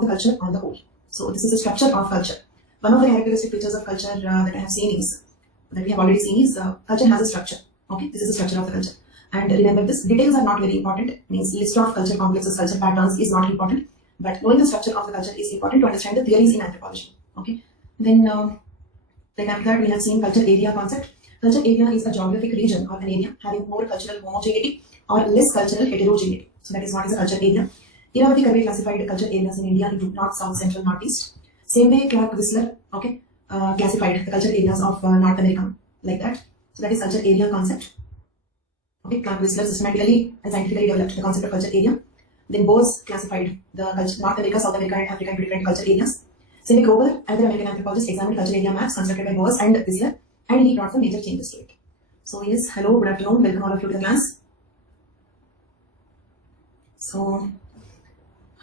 of the culture on the whole. So this is the structure of culture. One of the characteristic features of culture that I have seen is, that we have already seen is, culture has a structure. Okay, this is the structure of the culture. And remember this, details are not very important, means list of culture complexes, culture patterns is not important, but knowing the structure of the culture is important to understand the theories in anthropology. Okay, then after that we have seen culture area concept. Culture area is a geographic region or an area having more cultural homogeneity or less cultural heterogeneity. So that is what is a culture area. Iravati Karve classified culture areas in India into North, South, Central, Northeast. Same way Clark Whistler, okay, classified the culture areas of North America like that. So that is culture area concept. Okay, Clark Whistler systematically and scientifically developed the concept of culture area. Then Bose classified the culture, North America, South America, and Africa into different culture areas. Same way Grover, another American anthropologist, examined culture area maps constructed by Bose and Whistler, and he brought some major changes to it. So yes, hello, good afternoon, welcome all of you to the class. So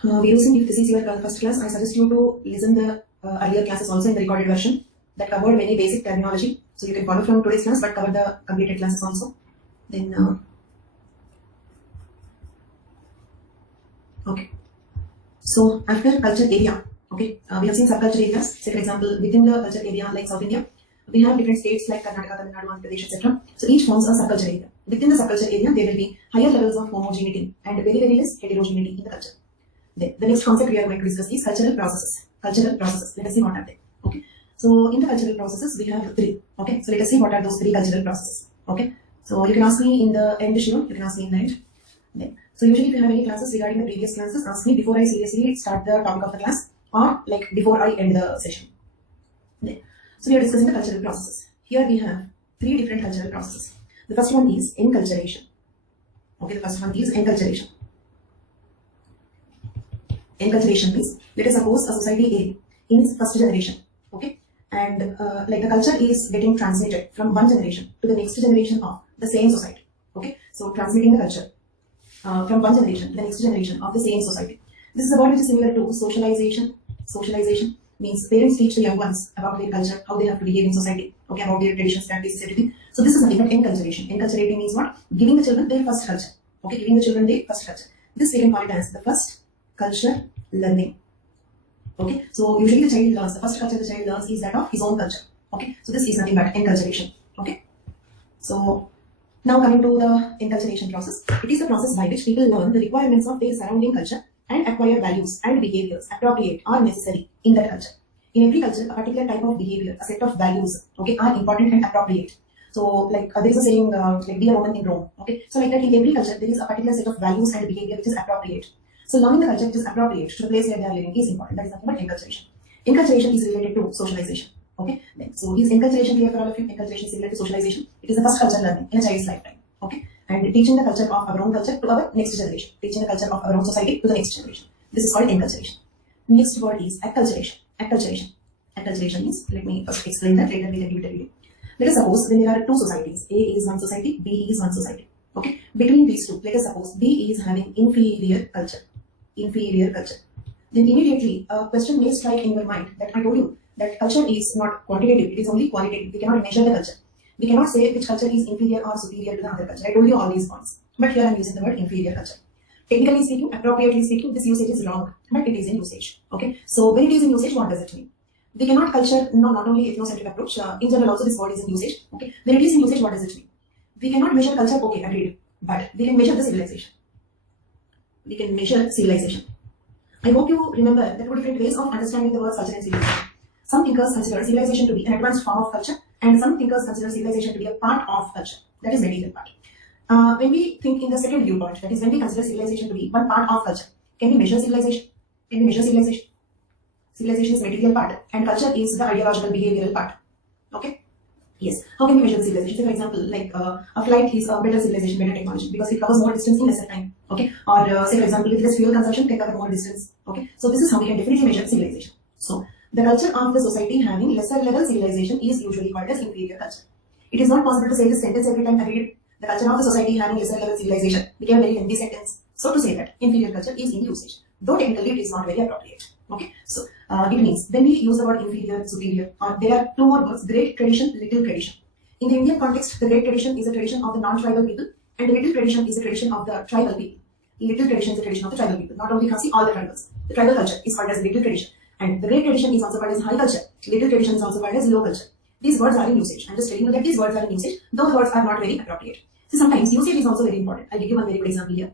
we using, if this is your first class, I suggest you to listen the earlier classes also in the recorded version that covered many basic terminology. So you can follow from today's class but cover the completed classes also. Then okay. So after culture area, okay, we have seen subculture areas. Say for example, within the culture area like South India, we have different states like Karnataka, Tamil Nadu, Andhra Pradesh, etc. So each forms a subculture area. Within the subculture area, there will be higher levels of homogeneity and very, very less heterogeneity in the culture. Then the next concept we are going to discuss is cultural processes. Cultural processes. Let us see what are they. Okay. So in the cultural processes, we have three. Okay. So let us see what are those three cultural processes. Okay. So you can ask me in the end, Shiva. You can ask me in the end. Then, so usually if you have any classes regarding the previous classes, ask me before I seriously start the topic of the class or like before I end the session. Then, so we are discussing the cultural processes. Here we have three different cultural processes. The first one is enculturation. Okay, the first one is enculturation. Enculturation means, let us suppose a society A in its first generation, okay, and like the culture is getting transmitted from one generation to the next generation of the same society. Okay, so transmitting the culture from one generation to the next generation of the same society. This is a word which is similar to socialization. Socialization means parents teach the young ones about their culture, how they have to behave in society, okay, about their traditions, practices, everything. So this is nothing but enculturation. Enculturating means what? Giving the children their first culture. Okay, giving the children their first culture. This we can call it as the first culture learning. Okay, so usually the child learns, the first culture the child learns is that of his own culture. Okay, so this is nothing but enculturation. Okay, so now coming to the enculturation process, it is the process by which people learn the requirements of their surrounding culture and acquire values and behaviors appropriate or necessary in that culture. In every culture, a particular type of behavior, a set of values, okay, are important and appropriate. So like there is a saying like be a Roman in Rome. Okay, so like that in every culture there is a particular set of values and behavior which is appropriate. So learning the culture which is appropriate to the place where they are living is important. That is nothing but enculturation. Enculturation is related to socialization. Okay, then, so is enculturation clear for all of you? Enculturation is similar to socialization. It is the first culture learning in a child's lifetime. Okay, and teaching the culture of our own culture to our next generation. Teaching the culture of our own society to the next generation. This is called enculturation. Next word is acculturation. Acculturation. Acculturation means, let me first explain that, later we can give it a reading. Let us suppose when there are two societies, A is one society, B is one society. Okay, between these two, let us suppose B is having inferior culture. Inferior culture. Then immediately a question may strike in your mind that I told you that culture is not quantitative, it is only qualitative. We cannot measure the culture. We cannot say which culture is inferior or superior to the other culture. I told you all these points. But here I am using the word inferior culture. Technically speaking, appropriately speaking, this usage is wrong, but it is in usage. Okay, so when it is in usage, what does it mean? We cannot culture, no, not only ethnocentric approach, in general also this word is in usage. Okay, when it is in usage, what does it mean? We cannot measure culture, okay, agreed, but we can measure the civilization. We can measure civilization. I hope you remember the two different ways of understanding the words culture and civilization. Some thinkers consider civilization to be an advanced form of culture, and some thinkers consider civilization to be a part of culture, that is material part. When we think in the second viewpoint, that is when we consider civilization to be one part of culture, can we measure civilization? Can we measure civilization? Civilization is material part and culture is the ideological behavioral part. Okay? Yes. How can we measure the civilization? Say for example, like a flight is a better civilization, better technology because it covers more distance in lesser time. Okay? Or say for example, with less fuel consumption can cover more distance. Okay? So this is how we can definitely measure civilization. So the culture of the society having lesser level civilization is usually called as inferior culture. It is not possible to say this sentence every time agreed. The culture of the society having lesser level civilization became a very lengthy sentence. So to say that inferior culture is in usage, though technically it is not very appropriate. Okay, so it means when we use the word inferior, superior, there are two more words: great tradition, little tradition. In the Indian context, the great tradition is a tradition of the non-tribal people, and the little tradition is a tradition of the tribal people. little tradition is the tradition of the tribal people. Not only Khasi, all the tribals. The tribal culture is called as little tradition. And the great tradition is also called as high culture. Little tradition is also called as low culture. These words are in usage. I'm just telling you that these words are in usage, though the words are not very appropriate. So sometimes usage is also very important. I'll give you one very good example here.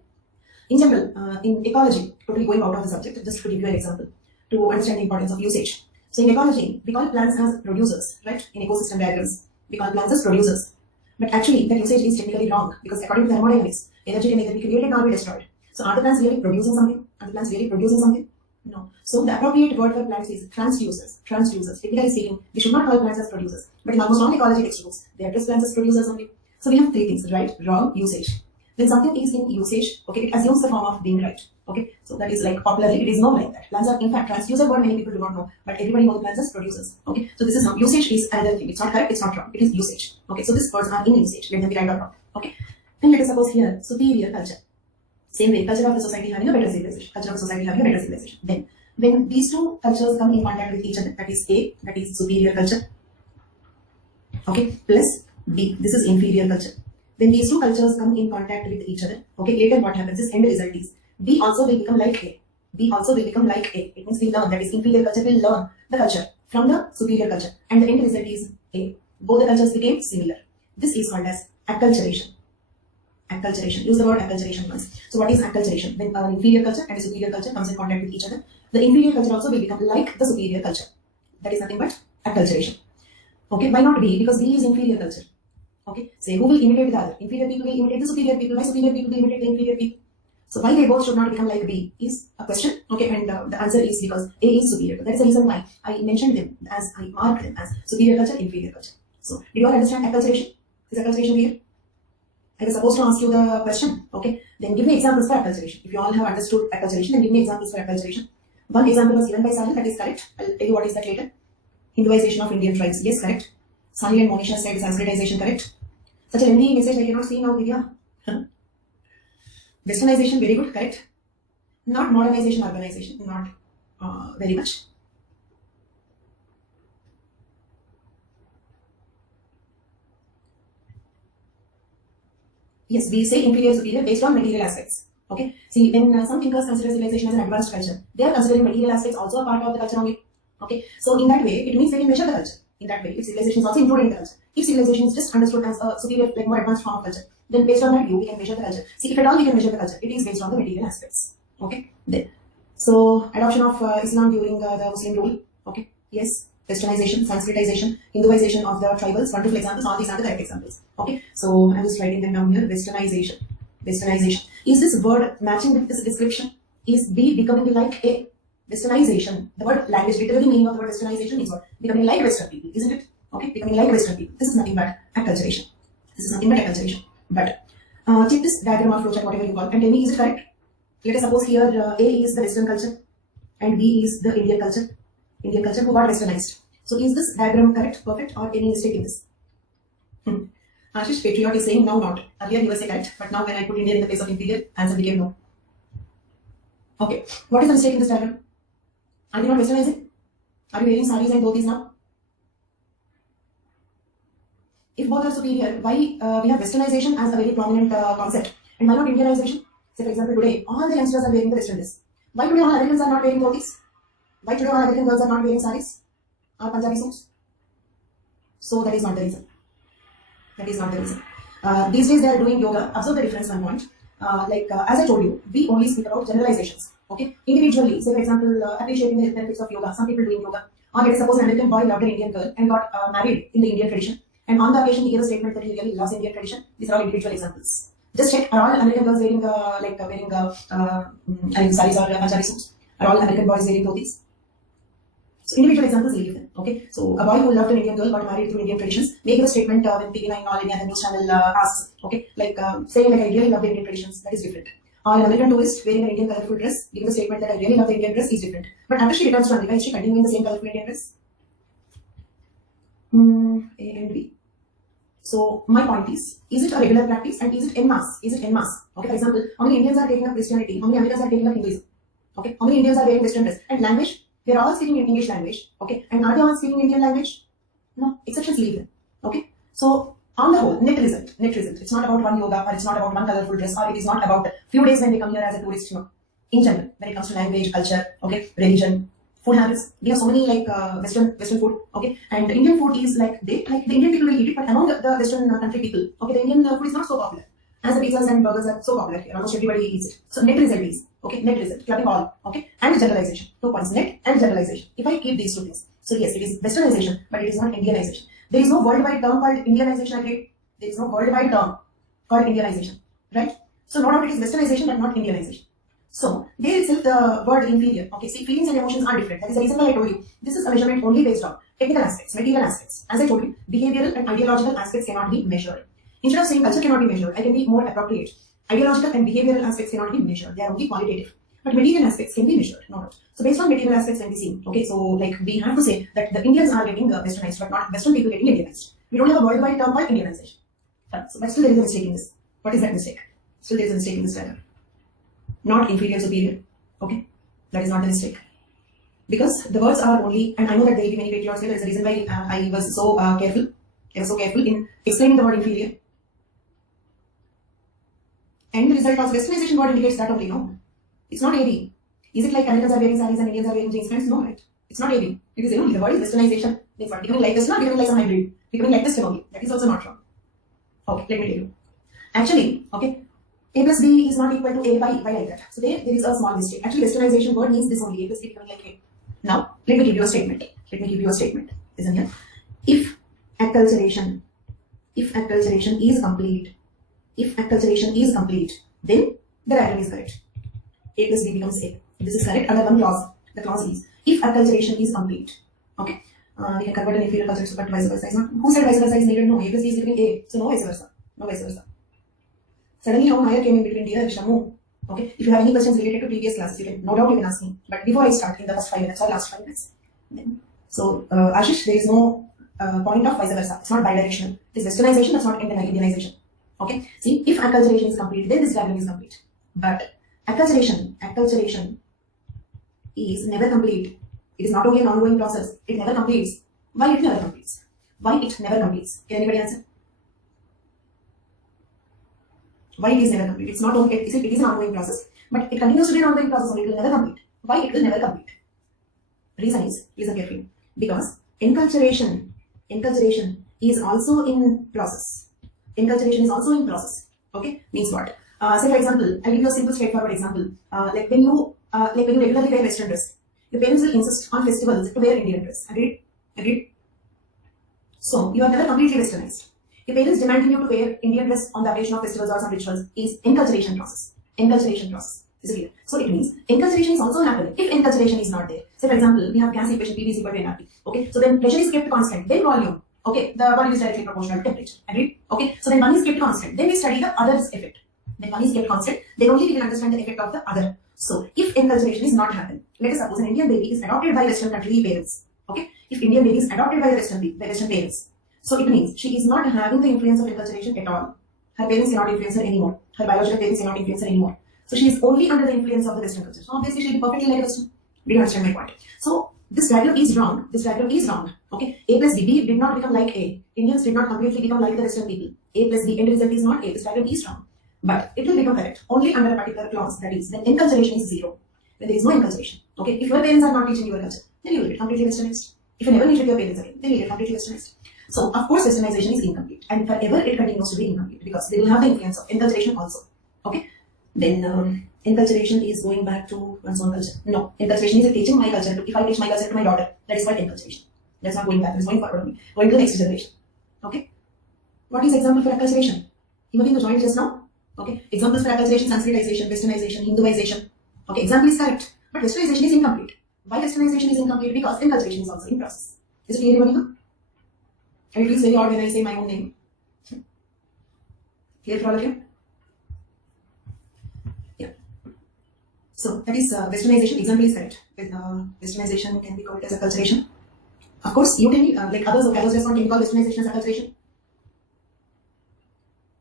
In general, in ecology, totally going out of the subject, just to give you an example to understand the importance of usage. So in ecology, we call plants as producers, right? In ecosystem diagrams, we call plants as producers. But actually, that usage is technically wrong because according to thermodynamics, energy can neither be created nor be destroyed. So are the plants really producing something? Are the plants really producing something? No. So the appropriate word for plants is transducers. Transducers. Technically speaking, we should not call plants as producers. But in almost all ecology textbooks, they address plants as producers only. So we have three things, right? Wrong, usage. When something is in usage, okay, it assumes the form of being right. Okay, so that is like popularly, it is not like that. Plants are, in fact, transducer word many people do not know, but everybody knows plants as producers. Okay, so this is how usage is another thing. It's not correct, it's not wrong. It is usage. Okay, so these words are in usage. Let them be right or wrong. Okay, and let us suppose here superior culture. Same way, culture of the society having a better civilization. Culture of society having a better civilization. Then, when these two cultures come in contact with each other, that is A, that is superior culture. Okay, plus B, this is inferior culture. When these two cultures come in contact with each other, okay, later what happens is end result is B also will become like A. B also will become like A. It means we learn, that is inferior culture will learn the culture from the superior culture. And the end result is A. Both the cultures became similar. This is called as acculturation. Acculturation. Use the word acculturation once. So what is acculturation? When an inferior culture and a superior culture comes in contact with each other, the inferior culture also will become like the superior culture. That is nothing but acculturation. Okay, why not B? Because B is inferior culture. Okay, say who will imitate the other? Inferior people will imitate the superior people. Why superior people will imitate the inferior people? So why they both should not become like B is a question. Okay, and the answer is because A is superior. That is the reason why I mentioned them as, I marked them as superior culture, inferior culture. So did you all understand acculturation? Is acculturation clear? I was supposed to ask you the question. Okay, then give me examples for acculturation. If you all have understood acculturation, then give me examples for acculturation. One example was given by Sahil, that is correct. I'll tell you what is that later. Hinduization of Indian tribes. Yes, correct. Sahil and Monisha said Sanskritization, correct. Such a lengthy message I cannot see now, Vidya. Westernization, very good, correct. Not modernization, urbanization, not very much. Yes, we say inferior, superior based on material aspects. Okay. See, when some thinkers consider civilization as an advanced culture, they are considering material aspects also a part of the culture only. Okay. So in that way, it means they can measure the culture. In that way, if civilization is also included in the culture. If civilization is just understood as a superior, like more advanced form of culture, then based on that view, we can measure the culture. See, if at all we can measure the culture, it is based on the material aspects. Okay. Then, so adoption of Islam during the Muslim rule. Okay. Yes. Westernization, Sanskritization, Hinduization of the tribals. Wonderful examples. All these are the correct examples. Okay. So I'm just writing them down here. Westernization. Westernization. Is this word matching with this description? Is B becoming like A? Westernization. The word language, literally meaning of the word westernization is what? Becoming like Western people, isn't it? Okay, becoming like Western people. This is nothing but acculturation. This is nothing but acculturation. But take this diagram or flowchart, whatever you call, and tell me, is it correct? Let us suppose here A is the Western culture and B is the Indian culture. Indian culture who got westernized. So is this diagram correct, perfect, or any mistake in this? Ashish, patriot is saying no, not. Earlier he was saying correct, but now when I put Indian in the place of inferior, answer became no. Okay, what is the mistake in this diagram? Are we not westernizing? Are we wearing saris and dhotis now? If both are superior, why we have westernization as a very prominent concept? And why not Indianization? Say for example, today all the youngsters are wearing the western dress. Why today all Americans are not wearing dhotis? Why today all American girls are not wearing saris or Punjabi suits? So that is not the reason. That is not the reason. These days they are doing yoga. Observe the difference, one point. As I told you, we only speak about generalizations. Okay, individually, say for example, appreciating the benefits of yoga. Some people doing yoga. Or let us suppose an American boy loved an Indian girl and got married in the Indian tradition. And on the occasion, he gave a statement that he really loves Indian tradition. These are all individual examples. Just check: are all American girls wearing saris or Punjabi suits? Are all American boys wearing dhotis? So individual examples will give them. Okay, so a boy who loved an Indian girl got married through Indian traditions may give a statement when TV9 or any other news channel asks. Okay, saying like I really love the Indian traditions. That is different. Or an American tourist wearing an Indian colorful dress, giving a statement that I really love the Indian dress is different. But after she returns to America, is she continuing the same colorful Indian dress? A and B. So my point is it a regular practice and is it en masse? Is it en masse? Okay, for example, how many Indians are taking up Christianity? How many Americans are taking up Hinduism? Okay, how many Indians are wearing Western dress? And language, they are all speaking English language. Okay, and are they all speaking Indian language? No, exceptions leave them. Okay, so On the whole, net result. It's not about one yoga, or it's not about one colorful dress, or it is not about few days when they come here as a tourist. In general, when it comes to language, culture, okay, religion, food habits, we have so many like Western food, okay, and Indian food is like the Indian people will eat it, but among the Western country people, okay, the Indian food is not so popular. As the pizzas and burgers are so popular here, almost everybody eats it. So net result is, okay, net result, clubbing all, okay, and generalization. 2 points, net and generalization. If I keep these two things, so yes, it is Westernization, but it is not Indianization. There is no worldwide term called Indianization, agreed? There is no worldwide term called Indianization, right? So no doubt it is Westernization, but not Indianization. So there itself the word inferior, okay, see, feelings and emotions are different. That is the reason why I told you, this is a measurement only based on technical aspects, material aspects. As I told you, behavioral and ideological aspects cannot be measured. Instead of saying culture cannot be measured, I can be more appropriate. Ideological and behavioral aspects cannot be measured. They are only qualitative. But material aspects can be measured, no doubt. So based on material aspects can be seen. Okay, so like we have to say that the Indians are getting westernized, but not Western people getting Indianized. We don't have a worldwide term called Indianization. Fine. So, but still there is a mistake in this. What is that mistake? Still there is a mistake in this diagram. Not inferior, superior. Okay, that is not the mistake. Because the words are only, and I know that there will be many patriots here. There is a reason why I was so careful. I was so careful in explaining the word inferior. And the result of Westernization word indicates that only, no? It's not AB. Is it like Americans are wearing sarees and Indians are wearing jeans pants? No, right? It's not AB. It is only the word is Westernization. It's not becoming like this, not becoming like some hybrid. Becoming like this only. That is also not wrong. Okay, let me tell you. Actually, okay, A plus B is not equal to A by like that. So there is a small mistake. Actually, Westernization word means this only. A plus B becoming like A. Now, let me give you a statement. Listen here. If acculturation is complete, then the diagram is correct. A plus B becomes A. This is correct under one clause. The clause is if acculturation is complete. Okay. We can convert an inferior culture to but vice versa. Is not, who said vice versa is needed? No. A plus B is becoming A. So no vice versa. Suddenly how Maya came in between dear Vishnu. Okay. If you have any questions related to previous classes, you can no doubt you can ask me. But before I start in the first 5 minutes or last 5 minutes. So Ashish, there is no point of vice versa. It's not bidirectional. It is Westernization, that's not Indianization. Okay. See, if acculturation is complete, then this diagram is complete. But acculturation is never complete. It is not only an ongoing process. It never completes. Why it never completes? Can anybody answer? Why it is never complete? It's not only, it is an ongoing process, but it continues to be an ongoing process only. It will never complete. Why it will never complete? Reason is, listen carefully, because enculturation is also in process. Okay, means what? Say for example, I'll give you a simple straightforward example. Like when you regularly wear Western dress, your parents will insist on festivals to wear Indian dress. Agreed? So you are never completely Westernized. Your parents demanding you to wear Indian dress on the occasion of festivals or some rituals is enculturation process. Is it clear? So it means enculturation is also happening. If enculturation is not there, say for example, we have gas equation PV is equal to nRT. Okay, so then pressure is kept constant, then volume. Okay, the volume is directly proportional to temperature. Agreed? Okay, so then one is kept constant. Then we study the other's effect. Then one is kept constant. Then only we will understand the effect of the other. So if enculturation is not happening, let us suppose an Indian baby is adopted by Western country parents. Okay, if Indian baby is adopted by the Western parents, so it means she is not having the influence of enculturation at all. Her parents cannot influence her anymore. Her biological parents cannot influence her anymore. So she is only under the influence of the Western culture. So obviously she will be perfectly like Western. Do you understand my point? So this diagram is wrong. Okay. A plus B did not become like A. Indians did not completely become like the Western people. A plus B end result is not A. This diagram is wrong. But it will become correct only under a particular clause. That is, when enculturation is 0. When there is no enculturation. Okay. If your parents are not teaching your culture, then you will get completely Westernized. If you never meet with your parents again, then you will get completely Westernized. So of course Westernization is incomplete. And forever it continues to be incomplete because they will have the influence of enculturation also. Okay. Then enculturation is going back to one's own culture. No, enculturation is teaching my culture. If I teach my culture to my daughter, that is called enculturation. That's not going back, it's going forward only. Going to the next generation. Okay? What is example for acculturation? Himagin joined just now. Okay? Examples for acculturation, Sanskritization, Westernization, Hinduization. Okay, example is correct. But Westernization is incomplete. Why Westernization is incomplete? Because enculturation is also in process. Is it clear, everybody now? And it feels very odd when I say my own name. Clear for all of you? So that is Westernization. Example is correct. Westernization can be called as acculturation. Of course, you can like others respond can be called Westernization as acculturation.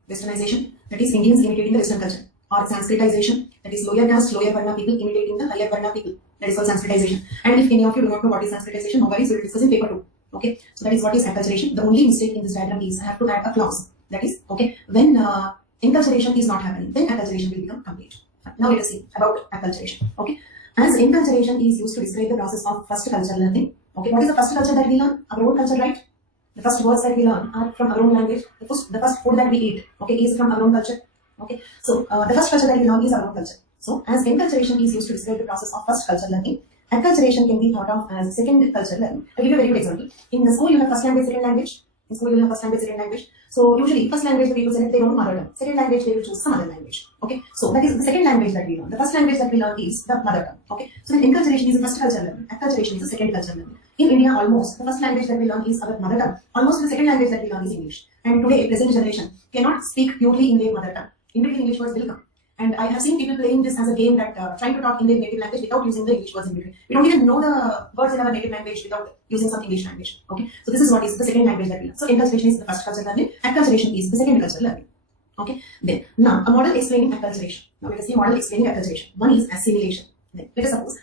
Westernization, that is Indians imitating the Western culture, or Sanskritization, that is lower caste, lower Varna people imitating the higher Varna people. That is called Sanskritization. And if any of you do not know what is Sanskritization, no worries, we will discuss in paper 2. Okay, so that is what is acculturation. The only mistake in this diagram is I have to add a clause. That is, okay, when enculturation is not happening, then acculturation will become complete. Now let us see about acculturation. Okay, as enculturation is used to describe the process of first culture learning. Okay, what is the first culture that we learn? Our own culture, right? The first words that we learn are from our own language. The first food that we eat, okay, is from our own culture. Okay, so the first culture that we learn is our own culture. So as enculturation is used to describe the process of first culture learning, acculturation can be thought of as second culture learning. I'll give you a very good example. In the school, you have first language, second language. In school, you will have first language, second language. So usually, first language, the people select their own mother tongue. Second language, they will choose some other language. Okay, so that is the second language that we learn. The first language that we learn is the mother tongue. Okay, so then enculturation is the first culture learning. Acculturation is the second culture learning. In India, almost the first language that we learn is our mother tongue. Almost the second language that we learn is English. And today, present generation cannot speak purely in their mother tongue. In between, English words will come. And I have seen people playing this as a game that trying to talk in their native language without using the English words in between. We don't even know the words in our native language without using some English language. Okay, so this is what is the second language that we learn. So enculturation is the first culture learning. Acculturation is the second culture learning. Okay, then now a model explaining acculturation. Now let us see a model explaining acculturation. One is assimilation. Then let us suppose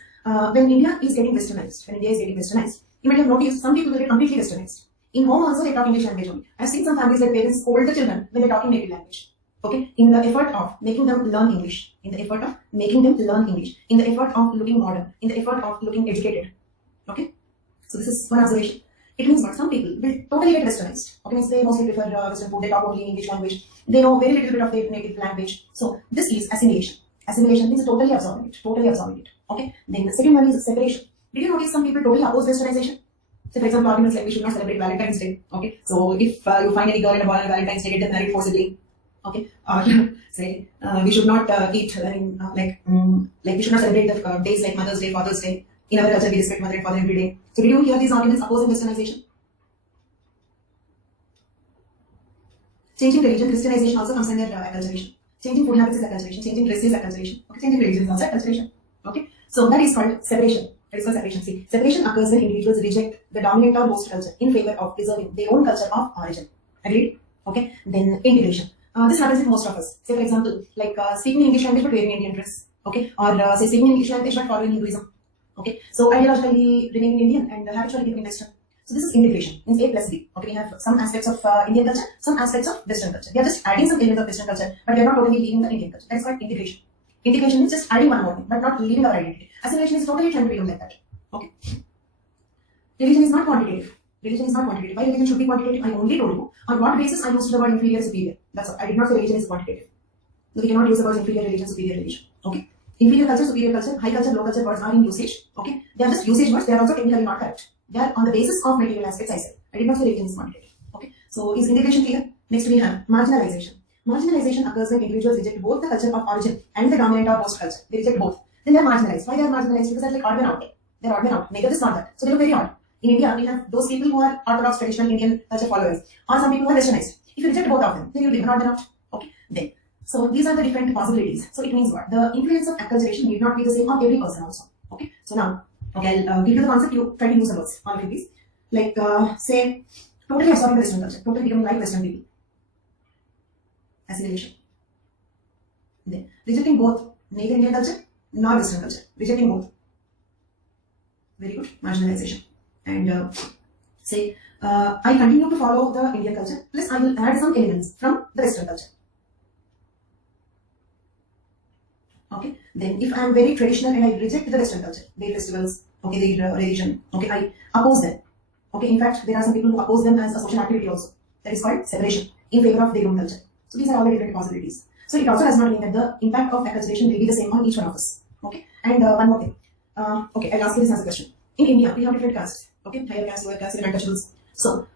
when India is getting westernized, you might have noticed some people will get completely westernized. In home also they talk English language only. I've seen some families where parents scold the children when they talk in native language. Okay, in the effort of making them learn English, in the effort of making them learn English, in the effort of looking modern, in the effort of looking educated. Okay, so this is one observation. It means what some people will totally get westernized. Okay, means they mostly prefer Western food, they talk only in English language, they know very little bit of their native language. So this is assimilation. Assimilation means totally absorbing it. Okay, then the second one is separation. Did you notice some people totally oppose westernization? So for example, arguments like we should not celebrate Valentine's Day. Okay, so if you find any girl and a boy on Valentine's Day, get them married forcibly. Okay, say we should not eat like we should not celebrate the days like Mother's Day, Father's Day. In our culture, we respect mother and father every day. So did you hear these arguments opposing westernization? Changing religion, Christianization also comes under acculturation. Changing food habits is acculturation. Changing dress is acculturation. Okay, changing religion is also acculturation. Okay, so that is called separation. That is called separation. See, separation occurs when individuals reject the dominant or host culture in favor of preserving their own culture of origin. Agreed? Okay, then integration. This happens with most of us. Say for example, like speaking English language but wearing Indian dress. Okay, or say speaking English language but following Hinduism. Okay, so ideologically remaining Indian and habitually becoming Western. So this is integration. Means A plus B. Okay, we have some aspects of Indian culture, some aspects of Western culture. We are just adding some elements of Western culture, but we are not totally leaving the Indian culture. That is called integration. Integration is just adding one more thing, but not leaving our identity. Assimilation is totally trying to be done like that. Okay. Religion is not quantitative. Religion is not quantitative. Why religion should be quantitative? I only told you on what basis I used the word inferior, superior. That's all. I did not say religion is quantitative. So we cannot use the words inferior religion, superior religion. Okay. Inferior culture, superior culture, high culture, low culture words are in usage. Okay. They are just usage words. They are also technically not correct. They are on the basis of material aspects. I said. I did not say religion is quantitative. Okay. So is integration clear? Next we have marginalization. Marginalization occurs when individuals reject both the culture of origin and the dominant or host culture. They reject both. Then they are marginalized. Why they are marginalized? Because they are like odd men out. They are odd men out. Neither this nor that. So they look very odd. In India, we have those people who are orthodox traditional Indian culture followers, or some people who are westernized. If you reject both of them, then you'll be an odd man out. Okay. Then. So these are the different possibilities. So it means what? The influence of acculturation need not be the same on every person also. Okay. So now, okay, I'll give you the concept. You try to use the words. All of these. Like say, totally absorbing the Western culture, totally becoming like Western people. Assimilation. Then rejecting both native Indian culture, nor Western culture. Rejecting both. Very good. Marginalization. And say, I continue to follow the Indian culture, plus I will add some elements from the Western culture. Okay. Then if I am very traditional and I reject the Western culture, their festivals, okay, their religion, okay, I oppose them. Okay, in fact, there are some people who oppose them as a social activity also. That is called separation in favor of their own culture. So these are all the different possibilities. So it also does not mean that the impact of acculturation will be the same on each one of us. Okay, and one more thing. Okay, I'll ask you this as a question. In India, we have different castes. Okay, higher caste, lower caste, and untouchables. So,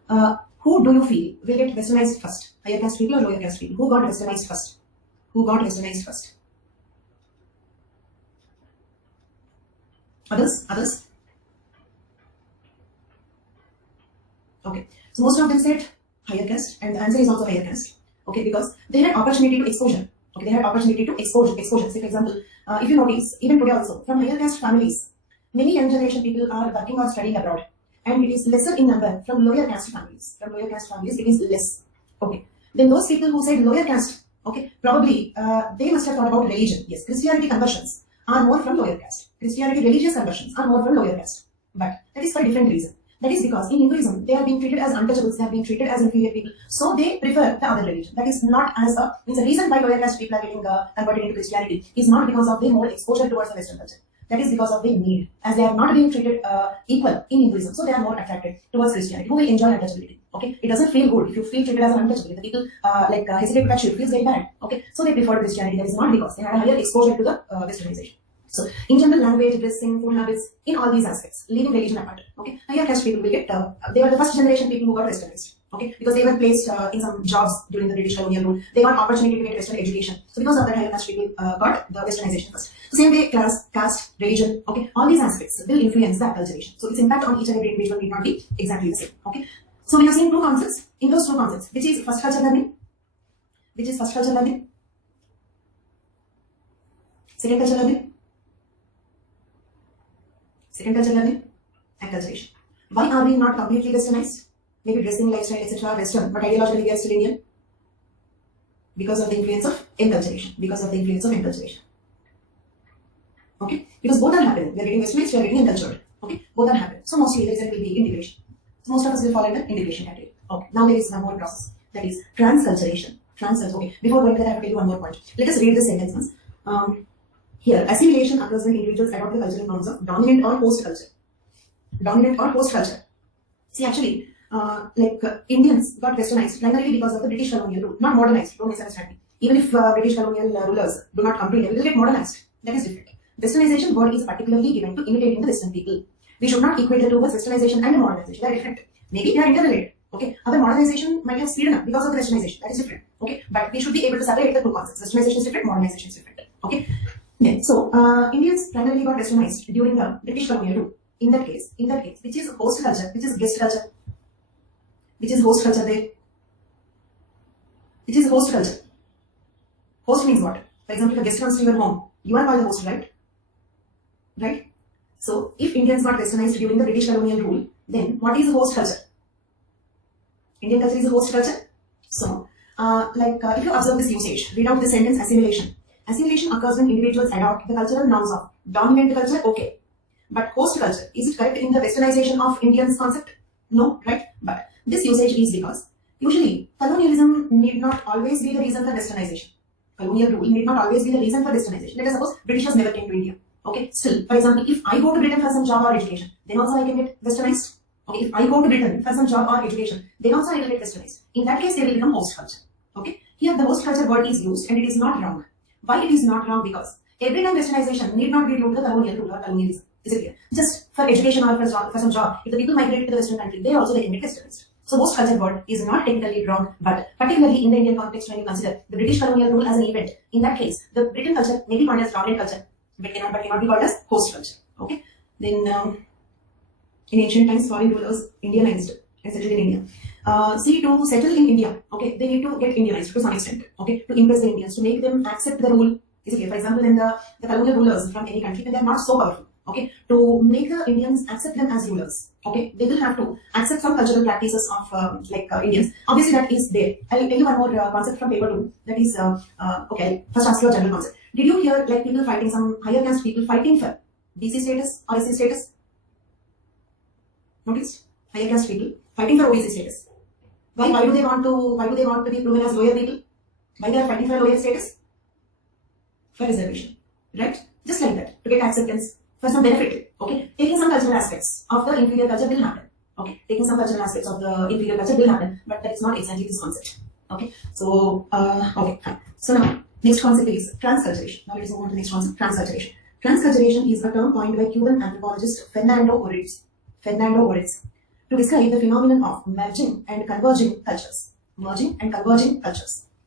who do you feel will get westernized first? Higher caste people or lower caste people? Who got westernized first? Who got westernized first? Others? Others? Okay, so most of them said higher caste, and the answer is also higher caste. Okay, because they had opportunity to exposure. Okay, they had opportunity to exposure. Say, for example, if you notice, even today also, from higher caste families, many young generation people are working or studying abroad, and it is lesser in number from lower caste families. From lower caste families, it is less. Okay, then those people who said lower caste, okay, probably they must have thought about religion. Yes, Christianity conversions are more from lower caste. Christianity religious conversions are more from lower caste. But that is for a different reason. That is because in Hinduism, they are being treated as untouchables, they are being treated as inferior people. So they prefer the other religion. That is not as means the reason why lower caste people are getting converted into Christianity is not because of their more exposure towards the Western culture. That is because of their need, as they are not being treated equal in Hinduism. So they are more attracted towards Christianity, who will enjoy untouchability. Okay, it doesn't feel good if you feel treated as an untouchable. If the people hesitate to touch you, it feels very bad. Okay, so they prefer Christianity. That is not because they had a higher exposure to the Westernization. So, in general, language, dressing, food habits, in all these aspects, leaving religion apart. Okay, higher caste people will get, they were the first generation people who got westernized. Okay, because they were placed in some jobs during the British colonial rule. They got opportunity to get Western education. So, because of that, higher caste people got the westernization first. So, same way, class, caste, religion, okay, all these aspects will influence the acculturation. So, its impact on each and every individual need not be exactly the same. Okay, so we have seen two concepts. In those two concepts, which is first culture learning, second culture learning. Second culture learning, acculturation. Why are we not completely westernized? Maybe dressing, lifestyle, etc. are Western, but ideologically we are still Indian. Because of the influence of enculturation. Okay? Because both are happening. We are getting westernized, we are getting encultured. Okay? Both are happening. So mostly the result will be integration. So most of us will fall in the integration category. Okay. Now there is one more process. That is transculturation. Okay. Before going to that, I have to tell you one more point. Let us read this sentence once. Here, assimilation occurs when individuals adopt the cultural norms of dominant or host culture. See, actually, Indians got westernized primarily because of the British colonial rule, not modernized. Don't misunderstand me. Even if British colonial rulers do not come to India, we will get modernized. That is different. Westernization word is particularly given to imitating the Western people. We should not equate the two words, westernization and modernization. They are different. Maybe they are interrelated. Okay, our modernization might have speeded up because of the westernization. That is different. Okay, but we should be able to separate the two concepts. Westernization is different, modernization is different. Okay. So, Indians primarily got westernized during the British colonial rule. In that case, which is host culture, which is guest culture, which is host culture there, which is host culture. Host means what? For example, if a guest comes to your home, you are called the host, right? Right? So, if Indians got westernized during the British colonial rule, then what is host culture? Indian culture is a host culture. So, if you observe this usage, read out the sentence assimilation. Assimilation occurs when individuals adopt the cultural norms of dominant culture, okay. But host culture, is it correct in the westernization of Indians concept? No, right? But this usage is because usually colonialism need not always be the reason for westernization. Colonial rule need not always be the reason for westernization. Let us suppose Britishers never came to India. Okay, still, for example, if I go to Britain for some job or education, then also I can get westernized. Okay, if I go to Britain for some job or education, then also I will get westernized. In that case, they will become host culture. Okay, here the host culture word is used and it is not wrong. Why it is not wrong? Because every time westernization need not be due to the colonial rule or colonialism. Is it clear? Just for education or for some job, if the people migrated to the Western country, they also can get westernized. So host culture word is not technically wrong, but particularly in the Indian context when you consider the British colonial rule as an event, in that case, the Britain culture may be called as dominant culture, but cannot be called as host culture. Okay. Then in ancient times, foreign rulers Indianized and settled in India. To settle in India, okay, they need to get Indianized to some extent, okay, to impress the Indians, to make them accept the rule. Is it clear? For example, when the colonial rulers from any country, when they are not so powerful, okay, to make the Indians accept them as rulers, okay, they will have to accept some cultural practices of Indians. Obviously, that is there. I will tell you one more concept from paper 2. That is, okay, first ask you a general concept. Did you hear people fighting, some higher caste people fighting for BC status or SC status? Notice? Higher caste people fighting for OBC status. Why do they want to be proven as lower people? Why they are fighting for lower status? For reservation, right? Just like that, to get acceptance, for some benefit. Okay, taking some cultural aspects of the inferior culture will happen. Okay, taking some cultural aspects of the inferior culture will happen, but that is not exactly this concept. Okay, so okay, fine. So now next concept is transculturation. Now let us move on to the next concept, transculturation. Transculturation is a term coined by Cuban anthropologist Fernando Oritz to describe the phenomenon of merging and converging cultures.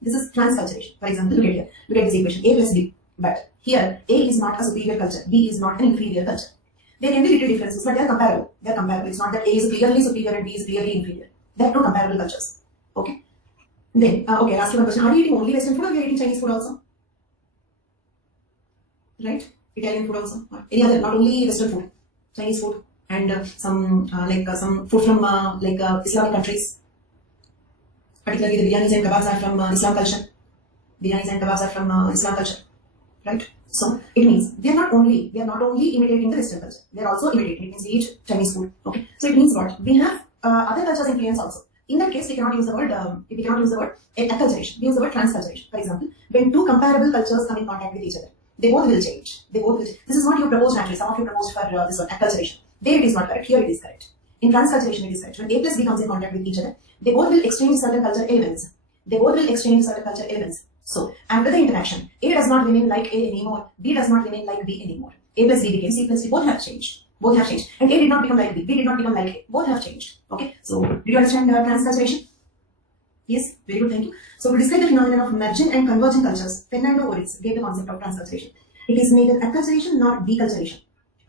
This is transculturation. For example, look at this equation, A plus B. But here, A is not a superior culture, B is not an inferior culture. There can be little differences, but they are comparable. It's not that A is clearly superior and B is clearly inferior. They are two comparable cultures. Okay. Then, okay, I'll ask you one question. Are you eating only Western food or are you eating Chinese food also? Right? Italian food also. Any other, not only Western food, Chinese food and some food from Islamic countries. Particularly the biryanis and kebabs are from Islam culture. Biryanis and kebabs are from Islam culture. Right? So it means we are not only imitating the Western culture, we are also imitating. It means we eat Chinese food. Okay, so it means what? We have other cultures influence also. In that case, we cannot use the word acculturation. We use the word transculturation. For example, when two comparable cultures come in contact with each other, they both will change. This is what you proposed actually. Some of you proposed for this one, acculturation. There it is not correct. Here it is correct. In transculturation, it is correct. When A plus B comes in contact with each other, they both will exchange certain cultural elements. So, after the interaction, A does not remain like A anymore. B does not remain like B anymore. A plus B became C plus D. Both have changed. And A did not become like B. B did not become like A. Both have changed. Okay. So, do you understand transculturation? Yes. Very good. Thank you. So, to describe the phenomenon of merging and converging cultures, Fernando Oritz gave the concept of transculturation. It is neither acculturation nor deculturation.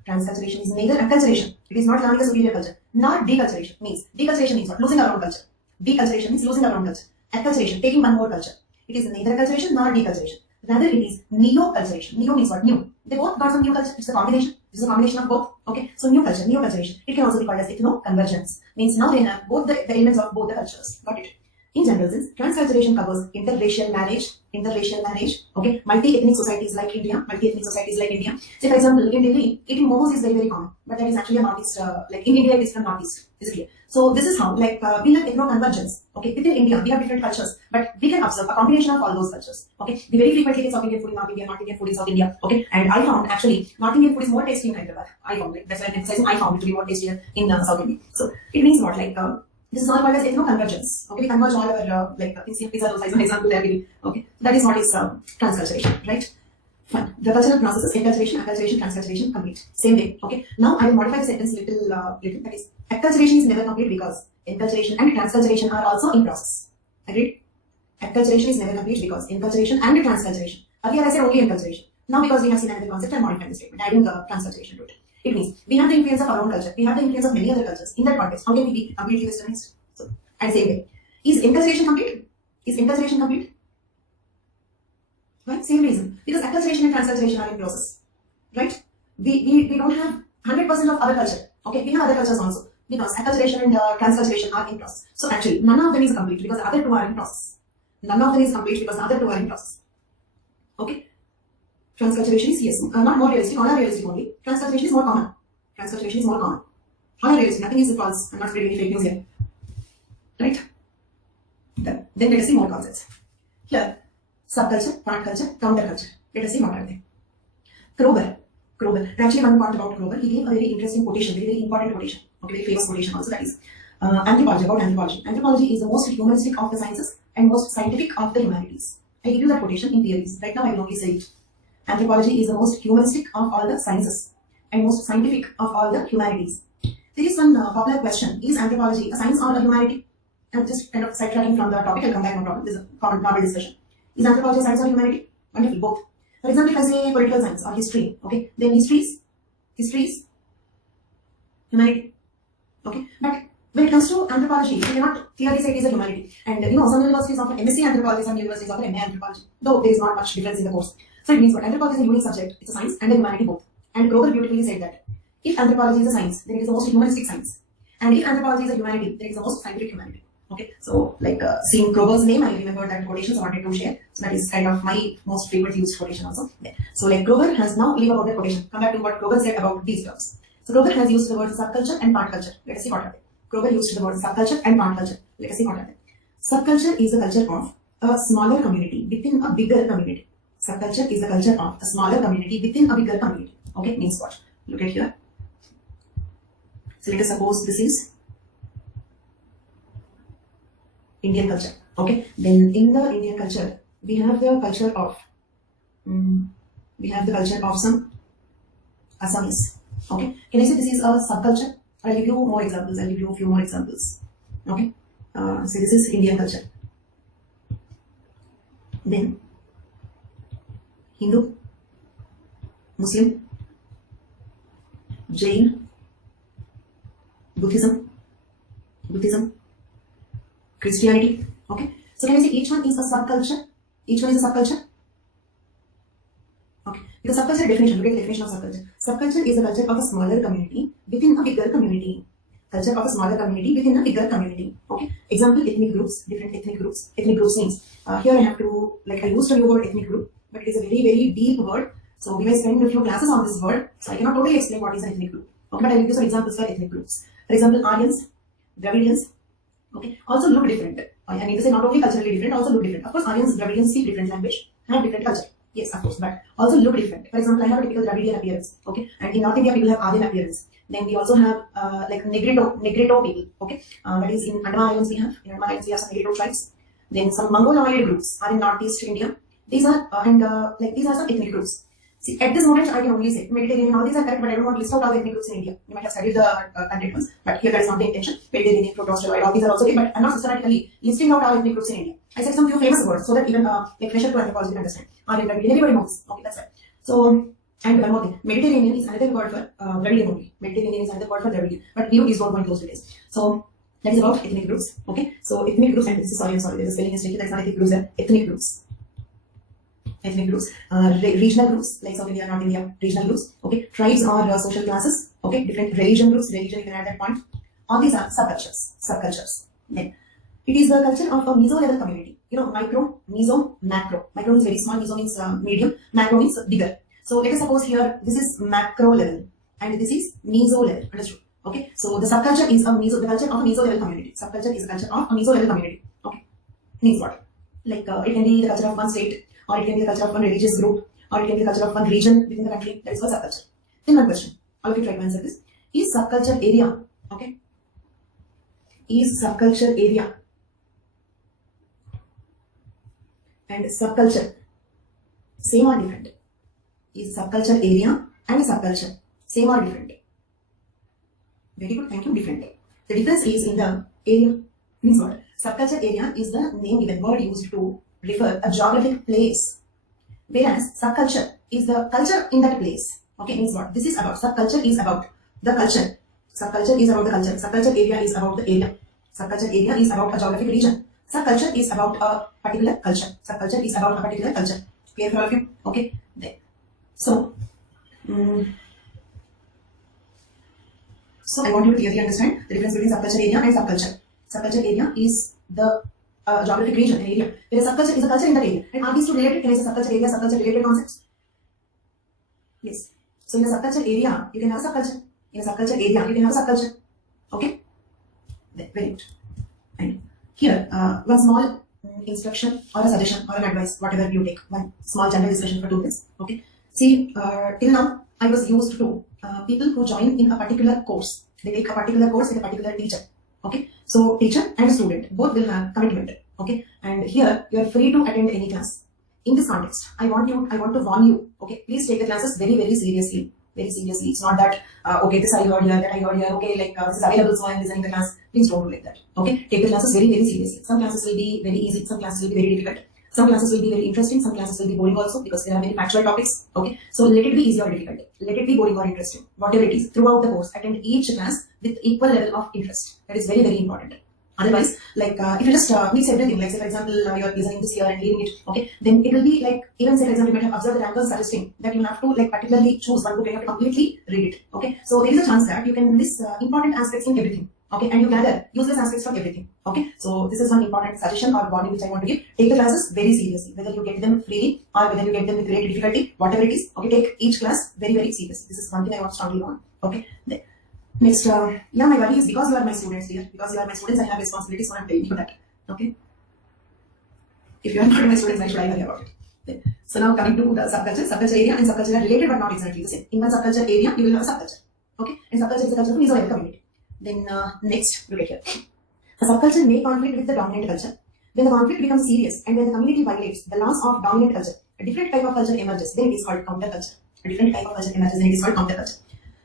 Transculturation is neither acculturation. It is not learning a superior culture. Nor deculturation. Deculturation means what? Losing our own culture. Deculturation means losing our own culture. Acculturation, taking one more culture. It is neither acculturation nor deculturation. Rather, it is neo-culturation. Neo means what? New. They both got some new culture. It's a combination. It's a combination of both. Okay. So new culture, neo-culturation. It can also be called as ethno-convergence. Means now they have both the elements of both the cultures. Got it? In general sense, transculturation covers interracial marriage, okay, multi-ethnic societies like India. Say for example, in Delhi, eating momos is very, very common, but that is actually a northeast, like in India it is from northeast, is clear. So this is how, like we have ethno-convergence, okay, within India we have different cultures, but we can observe a combination of all those cultures, okay. We very frequently get South Indian food in North India, North Indian food in South India, okay, and I found actually North Indian food is more tasty in Hyderabad. I found it, that's why I'm emphasizing I found it to be more tastier in South India. So it means what, like this is all called as ethno-convergence. Okay, we converge all our pizza dosa is an example there. Okay, that is what is transculturation, right? Fine. The cultural processes, enculturation, acculturation, transculturation, complete. Same way. Okay. Now I will modify the sentence little. That is, acculturation is never complete because enculturation and transculturation are also in process. Agreed? Acculturation is never complete because enculturation and transculturation. Earlier I said only enculturation. Now because we have seen another concept, I am modifying the statement, adding the transculturation to it. It means we have the influence of our own culture. We have the influence of many other cultures. In that context, how can we be completely westernized? So, and same way. Is enculturation complete? Right? Same reason. Because acculturation and transculturation are in process. Right? We don't have 100% of our culture. Okay? We have other cultures also. Because acculturation and transculturation are in process. So actually, none of them is complete because the other two are in process. Okay? Transculturation is yes, not more realistic, all are realistic only. Transculturation is more common. All are realistic, nothing is false. I'm not spreading any fake news here. Right? Then let us see more concepts. Here, subculture, part culture, counterculture. Let us see what are they. Kroeber. Actually, one part about Kroeber, he gave a very interesting quotation, very important quotation. Okay, very famous quotation also, that is anthropology, about anthropology. Anthropology is the most humanistic of the sciences and most scientific of the humanities. I give you that quotation in theories. Right now, I will only say it. Anthropology is the most humanistic of all the sciences and most scientific of all the humanities. There is one popular question: is anthropology a science or a humanity? I'm just kind of sidetracking from the topic. I'll come back, no problem. This is a common discussion. Is anthropology a science or humanity? Wonderful, both. For example, if I say political science or history, okay, then history is humanity. Okay, but when it comes to anthropology, we cannot clearly say it is a humanity. And some universities offer MSc anthropology, some universities offer MA anthropology, though there is not much difference in the course. So it means what? Anthropology is a unique subject. It's a science and a humanity both. And Kroeber beautifully said that if anthropology is a science, then it is the most humanistic science. And if anthropology is a humanity, then it is the most scientific humanity. Okay, so like seeing Kroeber's name, I remember that quotation, so I wanted to share. So that is kind of my most favorite used quotation also. Yeah. So like Kroeber has now leave about that quotation. Come back to what Kroeber said about these terms. So Kroeber has used the word subculture and part culture. Let us see what are they. Kroeber used the word subculture and part culture. Let us see what are they. Subculture is the culture of a smaller community within a bigger community. Subculture is the culture of a smaller community within a bigger community. Okay, means what? Look at here. So let us suppose this is Indian culture. Okay, then in the Indian culture, we have the culture of some Assamese. Okay, can I say this is a subculture? I'll give you more examples. I'll give you a few more examples. Okay, so this is Indian culture. Then Hindu, Muslim, Jain, Buddhism, Christianity. Okay, so can I say each one is a subculture? Okay, because subculture definition, look at the definition of subculture. Subculture is the culture of a smaller community within a bigger community. Okay, example, ethnic groups, different ethnic groups. Ethnic groups means, here I have to, I used a new word ethnic group, but it is a very, very deep word. So we may spend a few classes on this word, so I cannot totally explain what is an ethnic group. Okay, but I will give some examples for ethnic groups. For example, Aryans, Dravidians, okay, also look different. I mean to say not only culturally different, also look different. Of course, Aryans, Dravidians speak different language, have different culture. Yes, of course, but also look different. For example, I have a typical Dravidian appearance, okay, and in North India people have Aryan appearance. Then we also have like Negrito people, okay, that is in Andaman Islands we have. In Andaman Islands we have some Negrito tribes. Then some Mongoloid groups are in Northeast India. These are these are some ethnic groups. See, at this moment I can only say Mediterranean, all these are correct, but I don't want to list out all the ethnic groups in India. You might have studied the content ones, but here that is not the intention. Mediterranean, Proto-Australoid, all these are also okay, but I'm not systematically listing out all ethnic groups in India. I said some few famous words so that even like fresher to anthropology can understand. Everybody knows. Okay, that's right. So, and one more thing, Mediterranean is another word for Dravidian only. Mediterranean is another word for Dravidian, but please don't go into those details. So that is about ethnic groups. Okay, so ethnic groups, and this is sorry, there's a spelling mistake. That's not ethnic groups. Ethnic groups. Ethnic groups, regional groups like South India, North India, regional groups. Okay, tribes or social classes. Okay, different religion groups. Religion, you can add that point. All these are subcultures. Subcultures. Then it is the culture of a meso-level community. You know, micro, meso, macro. Micro means very small, meso means medium, macro means bigger. So let us suppose here this is macro level and this is meso level. Understood? Okay. So the subculture is the culture of a meso level community. Subculture is the culture of a meso level community. Okay. Means what? Like it can be the culture of one state, or it can be the culture of one religious group, or it can be the culture of one region within the country. That is called subculture. Then one question. All of you try to answer this. Is subculture area, okay? Is subculture area and subculture same or different? Is subculture area and subculture same or different? Very good, thank you. Different. The difference is in the area. Means what? Subculture area is the name given, word used to refer a geographic place, whereas subculture is the culture in that place. Okay, means what? This is about subculture is about the culture. Subculture is about the culture. Subculture area is about the area. Subculture area is about a geographic region. Subculture is about a particular culture. Subculture is about a particular culture. Clear for all of you? Okay. There. So, so I want you to clearly understand the difference between subculture area and subculture. Subculture area is the geographic region, an area, whereas subculture is a culture in that area. And are these two related? Can I say subculture area, subculture related concepts? Yes. So in a subculture area, you can have a subculture. In a subculture area, you can have a subculture. Okay? There. Very good. And here, one small instruction or a suggestion or an advice, whatever you take, one small general discussion for 2 minutes. Okay? See, till now, I was used to people who join in a particular course. They take a particular course with a particular teacher. Okay? So, teacher and student, both will have commitment. Okay? And here, you are free to attend any class. In this context, I want to warn you, okay, please take the classes very, very seriously. Very seriously. It's not that, okay, this I heard here, that I heard here, okay, like this is available, so I am listening to the class. Please don't do like that. Okay? Take the classes very, very seriously. Some classes will be very easy, some classes will be very difficult. Some classes will be very interesting, some classes will be boring also because there are many factual topics. Okay? So let it be easy or difficult. Let it be boring or interesting. Whatever it is, throughout the course, attend each class with equal level of interest. That is very, very important. Otherwise, like if you just mix everything, like say for example, you are listening this here and leaving it, okay, then it will be like, even say for example, you might have observed the rankers suggesting that you have to like particularly choose one book and you have to completely read it, okay. So there is a chance that you can miss important aspects in everything, okay, and you gather useless aspects from everything, okay. So this is one important suggestion or warning which I want to give. Take the classes very seriously, whether you get them freely or whether you get them with great difficulty, whatever it is, okay, take each class very, very seriously. This is one thing I want to strongly warn, okay. Then, next, yeah, my worry is because you are my students here. Because you are my students, I have responsibilities, so I am telling you that. Okay? If you are not my students, why should I worry about it? Then, so now coming to the subculture. Subculture area and subculture are related but not exactly the same. In one subculture area, you will have a subculture. Okay? And subculture is the culture of meso-level community. Then next, look at here. A subculture may conflict with the dominant culture. When the conflict becomes serious and when the community violates the laws of dominant culture, a different type of culture emerges. Then it is called counterculture. A different type of culture emerges. Then it is called counterculture.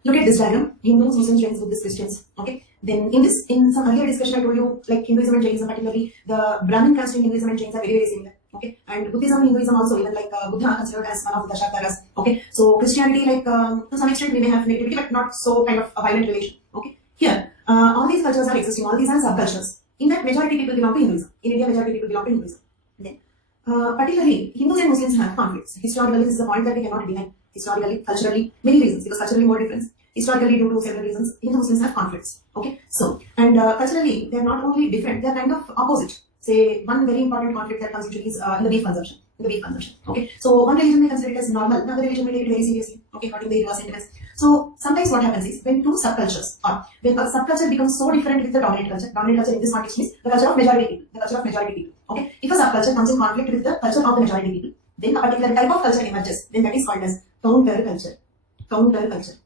Look at this diagram. Hindus, Muslims, Jains, Buddhists, Christians. Okay. Then in some earlier discussion, I told you like Hinduism and Jainism, particularly the Brahmin caste in Hinduism and Jains are very, very similar. Okay. And Buddhism, Hinduism also, even like Buddha considered as one of the Dashavaras. Okay. So Christianity, like to some extent, we may have negativity, but not so kind of a violent relation. Okay. Here, all these cultures are existing. All these are subcultures. In that, majority people belong to Hinduism. In India, majority people belong to Hinduism. Then, particularly, Hindus and Muslims have conflicts. Historically, this is a point that we cannot deny. Historically, culturally, many reasons, because culturally more difference. Historically, due to several reasons, Hindu Muslims have conflicts. Okay, so and culturally, they are not only different; they are kind of opposite. Say one very important conflict that comes usually is in the beef consumption. in the beef consumption. Okay, so one religion may consider it as normal, another religion may take it very seriously. Okay, according to the universe sentiments. So sometimes what happens is when two subcultures, or when a subculture becomes so different with the dominant culture in this context means the culture of majority people, the culture of majority people. Okay, if a subculture comes in conflict with the culture of the majority people, then a particular type of culture emerges. Then that is called as counterculture. Counterculture.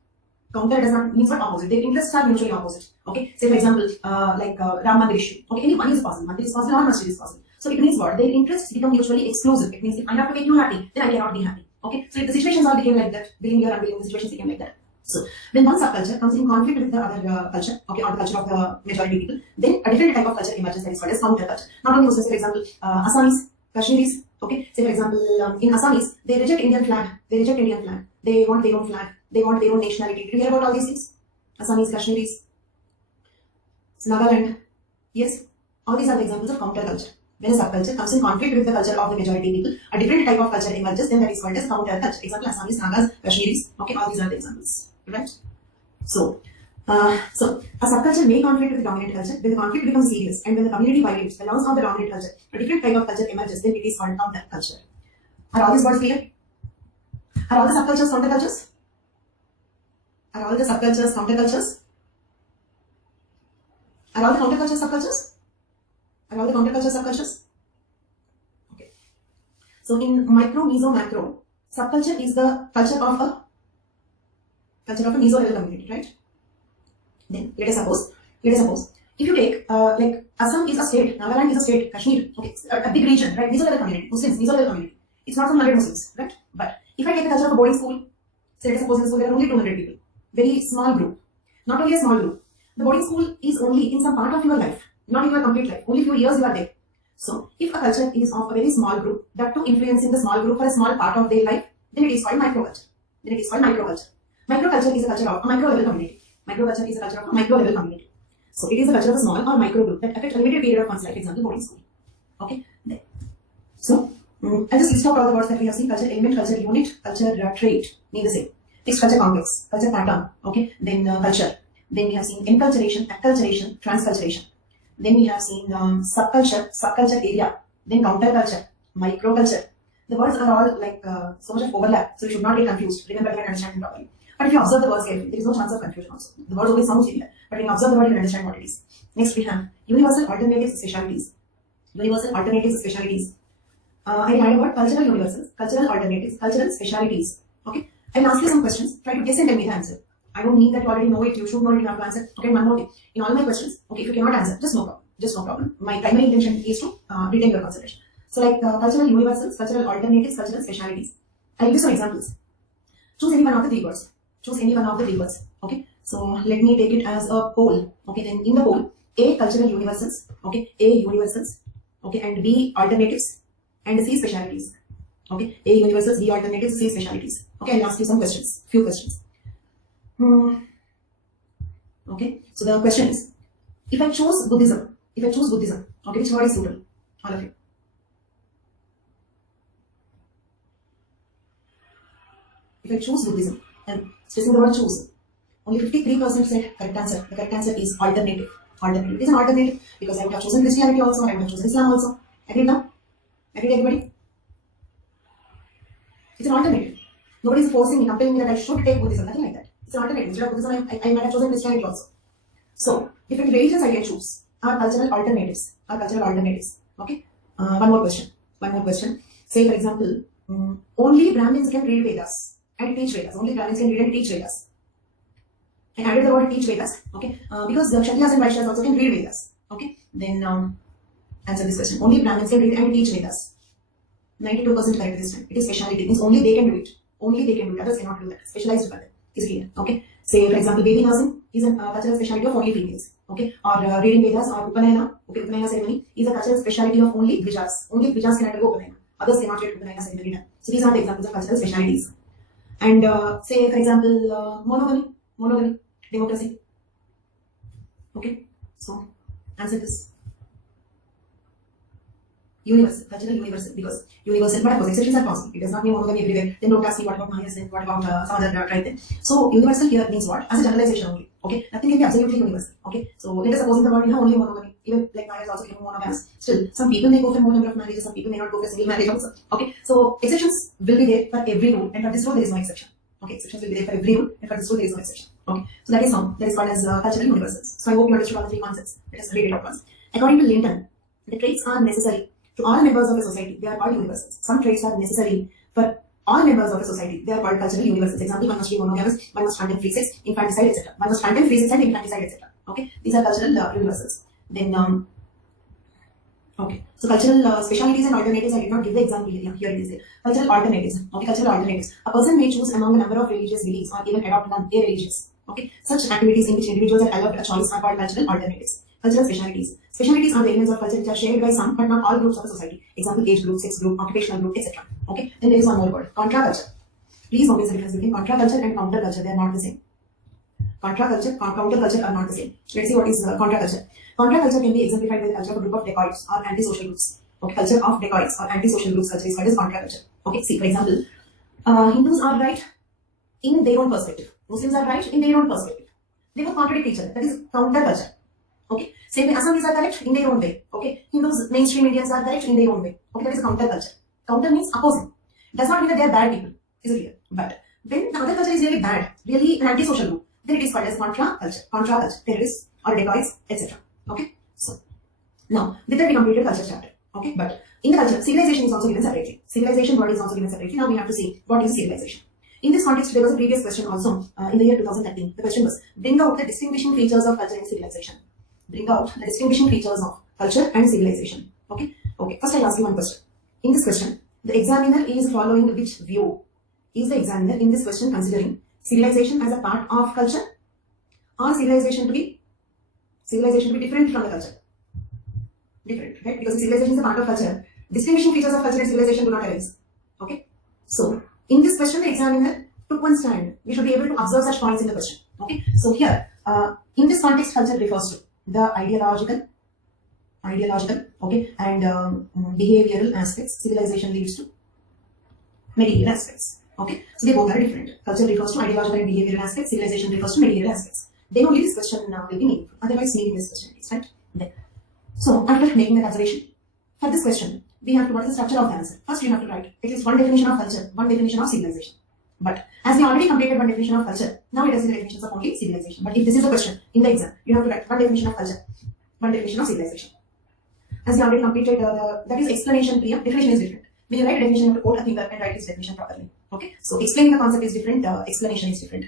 Counter does not means what opposite. Their interests are mutually opposite. Okay, say for example, Ram Mandir issue. Okay, any one is possible. Mandir is possible or masjid is possible. So it means what? Their interests become mutually exclusive. It means if I have to make you happy, then I cannot be happy. Okay, so if the situations all became like that, willing or unwilling, the situations became like that. So when one subculture comes in conflict with the other culture, okay, or the culture of the majority people, then a different type of culture emerges that is called as counterculture. Not only Muslims, for example, Assamese, Kashmiris. Okay, say for example, in Assamese, they reject Indian flag. They reject Indian flag. They want their own flag. They want their own nationality. Did you hear about all these things? Assamese, Kashmiris, Nagaland. Yes, all these are the examples of counterculture. When a subculture comes in conflict with the culture of the majority people, a different type of culture emerges, then that is called as counterculture. Example, Assamese, Nagas, Kashmiris. Okay, all these are the examples. Right? So a subculture may conflict with the dominant culture. When the conflict becomes serious and when the community violates the laws of the dominant culture, a different type of culture emerges, then it is called counterculture. Are all these words clear? Are all the subcultures countercultures? Are all the subcultures countercultures? Are all the countercultures subcultures? Are all the countercultures subcultures? Okay. So in micro, meso, macro, subculture is the culture of a meso level community, right? Then let us suppose, if you take like Assam is a state, Nagaland is a state, Kashmir, okay, a big region, right? Meso level community, Muslims, meso level community. It's not from 100 Muslims, right? But if I take the culture of a boarding school, say let us suppose in the school there are only 200 people, very small group. Not only a small group. The boarding school is only in some part of your life, not in your complete life. Only few years you are there. So if a culture is of a very small group, that too influencing the small group for a small part of their life, then it is called microculture. Then it is called microculture. Microculture is a culture of a micro level community. Microculture is a culture of a micro level community. So it is a culture of a small or micro group that affects a limited period of one's life, for example, boarding school. Okay. Then. So I'll just list out all the words that we have seen: culture element, culture unit, culture trait, mean the same. Fixed culture complex, culture pattern. Okay. Then culture. Then we have seen enculturation, acculturation, transculturation. Then we have seen subculture area. Then counterculture, microculture. The words are all like so much of overlap, so you should not get confused. Remember, you can understand it properly. But if you observe the words carefully, there is no chance of confusion also. The words always sound similar, but when you observe the word, you can understand what it is. Next we have universal alternatives specialties. Universal alternatives specialties. I write about cultural universals, cultural alternatives, cultural specialties. Okay. I will ask you some questions. Try to guess and tell me the answer. I don't mean that you already know it, you should know it, you have to answer. Okay, one more thing. In all my questions, okay, if you cannot answer, just no problem. Just no problem. My primary intention is to retain your concentration. So like cultural universals, cultural alternatives, cultural specialties. I'll give you some examples. Choose any one of the three words. Choose any one of the three words. Okay. So let me take it as a poll. Okay, then in the poll, A, cultural universals. Okay, A, universals. Okay, and B, alternatives. And C, specialties. Okay, A, universals, B, alternatives, C, specialties. Okay, I'll ask you some questions. Few questions. Okay, so the question is, if I choose Buddhism, okay, which word is suitable? All of you. If I choose Buddhism, and stressing the word choose, only 53% said correct answer. The correct answer is alternative. Alternative. It is an alternative because I would have chosen Christianity also, I would have chosen Islam also. Agreed now? Agreed everybody? It's an alternative. Nobody is forcing me, compelling me that I should take Buddhism, nothing like that. It's an alternative. Instead of Buddhism, I might have chosen Christianity also. So, different religions I can choose are cultural alternatives. Okay. One more question. Say for example, only Brahmins can read Vedas and teach Vedas. Only Brahmins can read and teach Vedas. I added the word teach Vedas. Okay. Because the Kshatriyas and Vaishyas also can read Vedas. Okay. Then answer this question. Only Brahmins can read and teach Vedas. 92% correct this time. It is speciality. It means only they can do it. Only they can do it. Others cannot do that. Specialized for them. Is clear. Okay. Say for example, baby nursing is a cultural specialty of only females. Okay. Or reading Vedas or Upanayana. Okay, Upanayana ceremony is a cultural specialty of only Dvijas. Only Dvijas can undergo Upanayana. Others cannot get Upanayana ceremony done. So these are the examples of cultural specialties. And say for example, monogamy, democracy. Okay. So answer this. Universal, cultural universal, because universal, but of course exceptions are possible. It does not mean monogamy everywhere. Then don't ask me what about Maya's and what about some other tribe then. So universal here means what? As a generalization only. Okay, nothing can be absolutely universal. Okay, so let us suppose in the world you have only monogamy. even like marriage also becoming monogamous. Still, some people may go for more number of marriages, some people may not go for single marriage also. Okay, so exceptions will be there for every rule, and for this rule there is no exception. Okay, exceptions will be there for every rule, and for this rule there is no exception. Okay, so that is how that is called as cultural universals. So I hope you understood all the three concepts. Let us read it out once. According to Linton, the traits are necessary to all members of a society. They are called universals. Some traits are necessary for all members of a society. They are called cultural universals. Example: one must be monogamous, one must condemn free sex, infanticide, etc. One must condemn free sex and infanticide, etc. Okay, these are cultural universals. Then, okay, so cultural specialties and alternatives. I did not give the example here. Here it is there. Cultural alternatives. Okay, cultural alternatives. A person may choose among a number of religious beliefs or even adopt none, irreligious. Okay, such activities in which individuals are allowed a choice are called cultural alternatives. Cultural specialties. Specialties are the elements of culture which are shared by some but not all groups of the society. Example: age group, sex group, occupational group, etc. Okay, then there is one more word: contra-culture. Please notice the difference between contra-culture and counter-culture. They are not the same. Contra-culture, counter-culture are not the same. Let's see what is contra-culture. Contra-culture can be exemplified by the culture of a group of dacoits or antisocial groups. Okay, culture of dacoits or antisocial groups culture is called as contra-culture. Okay, see, for example, Hindus are right in their own perspective. Muslims are right in their own perspective. They will contradict each other. That is counter-culture. Okay, same way Assamese are correct in their own way. Okay, Hindus, mainstream Indians are correct in their own way. Okay, that is counter-culture. Counter means opposing. Does not mean that they are bad people. Is it clear? But when the other culture is really bad, really an antisocial group, then it is called as contra-culture. Contra-culture, terrorists or dacoits, etc. Okay, so now with that we completed culture chapter. Okay, but in the culture, civilization is also given separately. Civilization word is also given separately. Now we have to see what is civilization. In this context, there was a previous question also in the year 2013. The question was: bring out the distinguishing features of culture and civilization. Bring out the distinguishing features of culture and civilization. Okay, okay. First, I'll ask you one question. In this question, the examiner is following which view? Is the examiner in this question considering civilization as a part of culture, or civilization to be different from the culture? Different, right? Because civilization is a part of culture. Distinguishing features of culture and civilization do not arise. Okay, so in this question, the examiner took one stand. We should be able to observe such points in the question. Okay, so here, in this context, culture refers to the ideological, okay, and behavioral aspects. Civilization leads to material aspects. Okay, so they both are different. Culture refers to ideological and behavioral aspects. Civilization refers to material aspects. Then only this question will be meaningful. Otherwise, meaningless question is, right? Then, so after making the consideration for this question, we have to what is the structure of the answer. First, you have to write at least one definition of culture, one definition of civilization. But as we already completed one definition of culture, now it is the definitions of only civilization. But if this is a question in the exam, you have to write one definition of culture, one definition of civilization. As we already completed that is explanation, Priya, definition is different. When you write a definition, you have to quote a thinker and write its definition properly. Okay, so explaining the concept is different, explanation is different.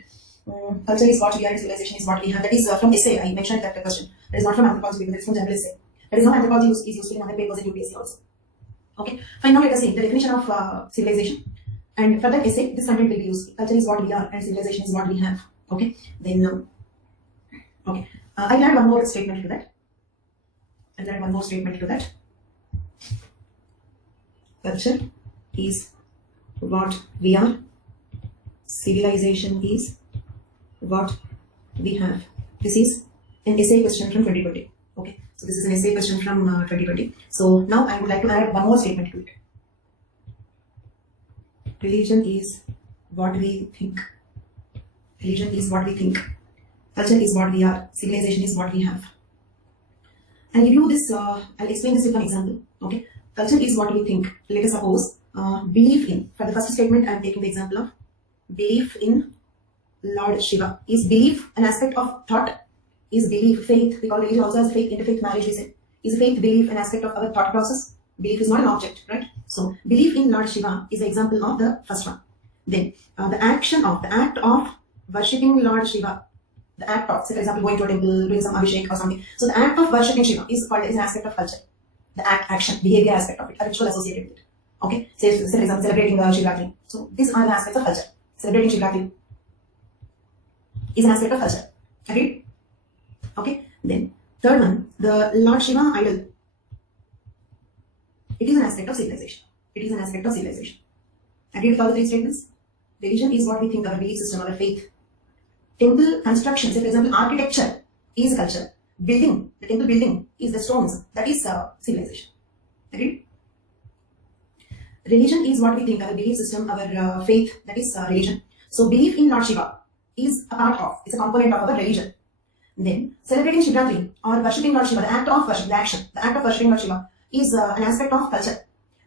Culture is what we are, and civilization is what we have. That is from essay. I mentioned that question. That is not from anthropology because it is from general essay. That is how anthropology is used in other papers in UPSC also. Okay, fine. Now let us see the definition of civilization. And for that essay, this content will be used. Culture is what we are, and civilization is what we have. Okay, then okay, I'll add one more statement to that. Culture is what we are, civilization is what we have. This is an essay question from 2020. Okay, so this is an essay question from 2020. So now I would like to add one more statement to it. Religion is what we think. Religion is what we think. Culture is what we are. Civilization is what we have. I'll give you this, I'll explain this with an example. Okay, culture is what we think. Let us suppose belief in, for the first statement I am taking the example of belief in Lord Shiva. Is belief an aspect of thought? Is belief, faith, we call religion also as faith, interfaith marriage we say. Is faith, belief an aspect of our thought process? Belief is not an object, right? So belief in Lord Shiva is an example of the first one. Then the act of worshipping Lord Shiva, the act of, say for example, going to a temple, doing some abhishek or something. So the act of worshipping Shiva is called as an aspect of culture. The action, behavior aspect of it, a ritual associated with it. Okay, say for example, celebrating the Shivratri. So these are the aspects of culture. Celebrating Shivratri is an aspect of culture. Agreed? Okay. Then third one, the Lord Shiva idol. It is an aspect of civilization. It is an aspect of civilization. Agreed with all the three statements? Religion is what we think, our belief system, our faith. Temple construction, say for example, architecture is culture. Building, the temple building is the stones. That is civilization. Agreed? Religion is what we think, our belief system, our faith. That is religion. So belief in Lord Shiva is a part of, it's a component of our religion. Then celebrating Shivratri or worshipping Lord Shiva, the act of worship, the act of worshipping Lord Shiva is an aspect of culture.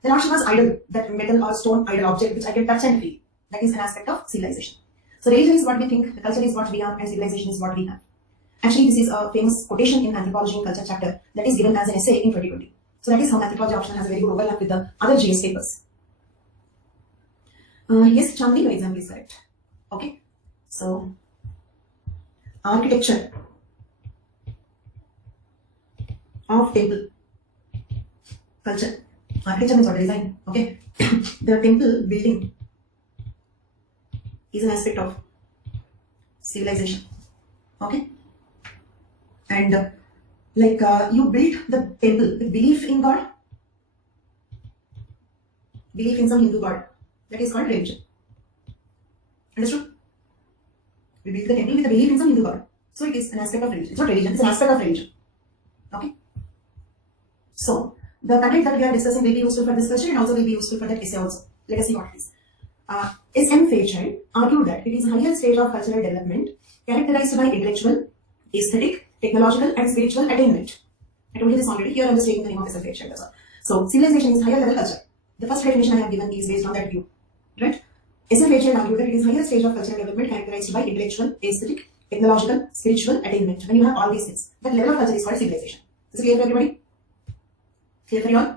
The Lord Shiva's idol, that metal or stone idol object which I can touch and feel, that is an aspect of civilization. So religion is what we think, the culture is what we are, and civilization is what we have. Actually, this is a famous quotation in Anthropology and Culture chapter that is given as an essay in 2020. So that is how Anthropology option has a very good overlap with the other GS papers. Yes, Chandni, your example is correct. Okay. So, architecture of temple. Culture. Architecture means what? Design. Okay. The temple building is an aspect of civilization. Okay. And you built the temple with belief in God, belief in some Hindu God. That is called religion. Understood? We built the temple with a belief in some Hindu God. So it is an aspect of religion. It's not religion, it's an aspect of religion. Okay? So, the content that we are discussing will be useful for this question and also will be useful for that essay also. Let us see what it is. S.M. Fairchild argued that it is a higher stage of cultural development characterized by intellectual, aesthetic, technological and spiritual attainment. I told you this already. Here I am just taking the name of S.M. Fairchild. That's all. So, civilization is higher level culture. The first definition I have given is based on that view. Right? S.M. Fairchild argued that it is higher stage of cultural development characterized by intellectual, aesthetic, technological, spiritual attainment. When you have all these things, that level of culture is called civilization. Is it clear for everybody? Clear for you all?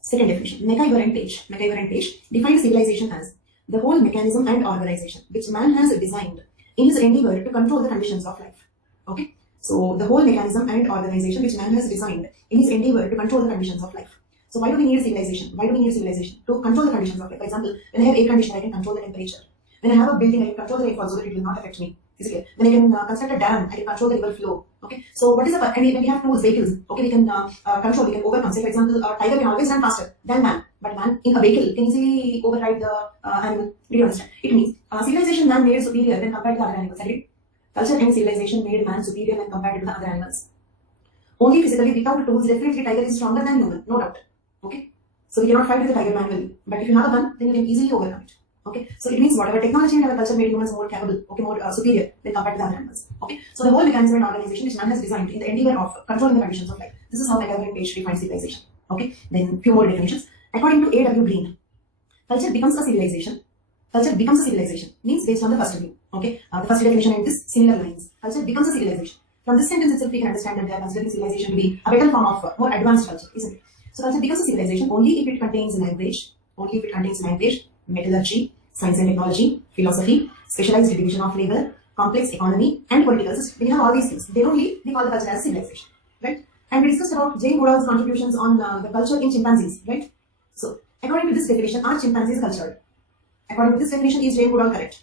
Second definition. McIver and Page defined civilization as the whole mechanism and organization which man has designed in his endeavor to control the conditions of life. Okay? So, the whole mechanism and organization which man has designed in his endeavor to control the conditions of life. So, why do we need civilization? Why do we need civilization? To control the conditions of life. For example, when I have air conditioner, I can control the temperature. When I have a building, I can control the rainfall so that it will not affect me. Is it clear? When I can construct a dam, I can control the river flow. Okay? So, what is the, and when we have tools, vehicles, okay, we can control, we can overcome. Say, for example, a tiger can always run faster than man. But man, in a vehicle, can easily override the animal. Do you understand? It means, civilization man made superior when compared to the other animals. Agreed? Culture and civilization made man superior when compared to the other animals. Only physically, without tools, definitely tiger is stronger than human. No doubt. Okay? So, we cannot fight with the tiger manually. But if you have a gun, then you can easily overcome it. Okay? So, it means whatever technology and our culture made humans more capable, okay, more superior when compared to the other animals. Okay? So, the whole mechanism and organization which man has designed in the endeavor of controlling the conditions of life. This is how McIver and Page defines civilization. Okay? Then, few more definitions. According to A.W. Green, culture becomes a civilization. Culture becomes a civilization means based on the first view. Okay, the first definition and this similar lines. Culture becomes a civilization. From this sentence itself, we can understand that they are considering civilization to be a better form of more advanced culture, isn't it? So, culture becomes a civilization only if it contains language, metallurgy, science and technology, philosophy, specialized division of labor, complex economy, and political system. When you have all these things, then only we call the culture as civilization, right? And we discussed about Jane Goodall's contributions on the culture in chimpanzees, right? So, according to this definition, are chimpanzees cultured? According to this definition, is Jane Goodall correct?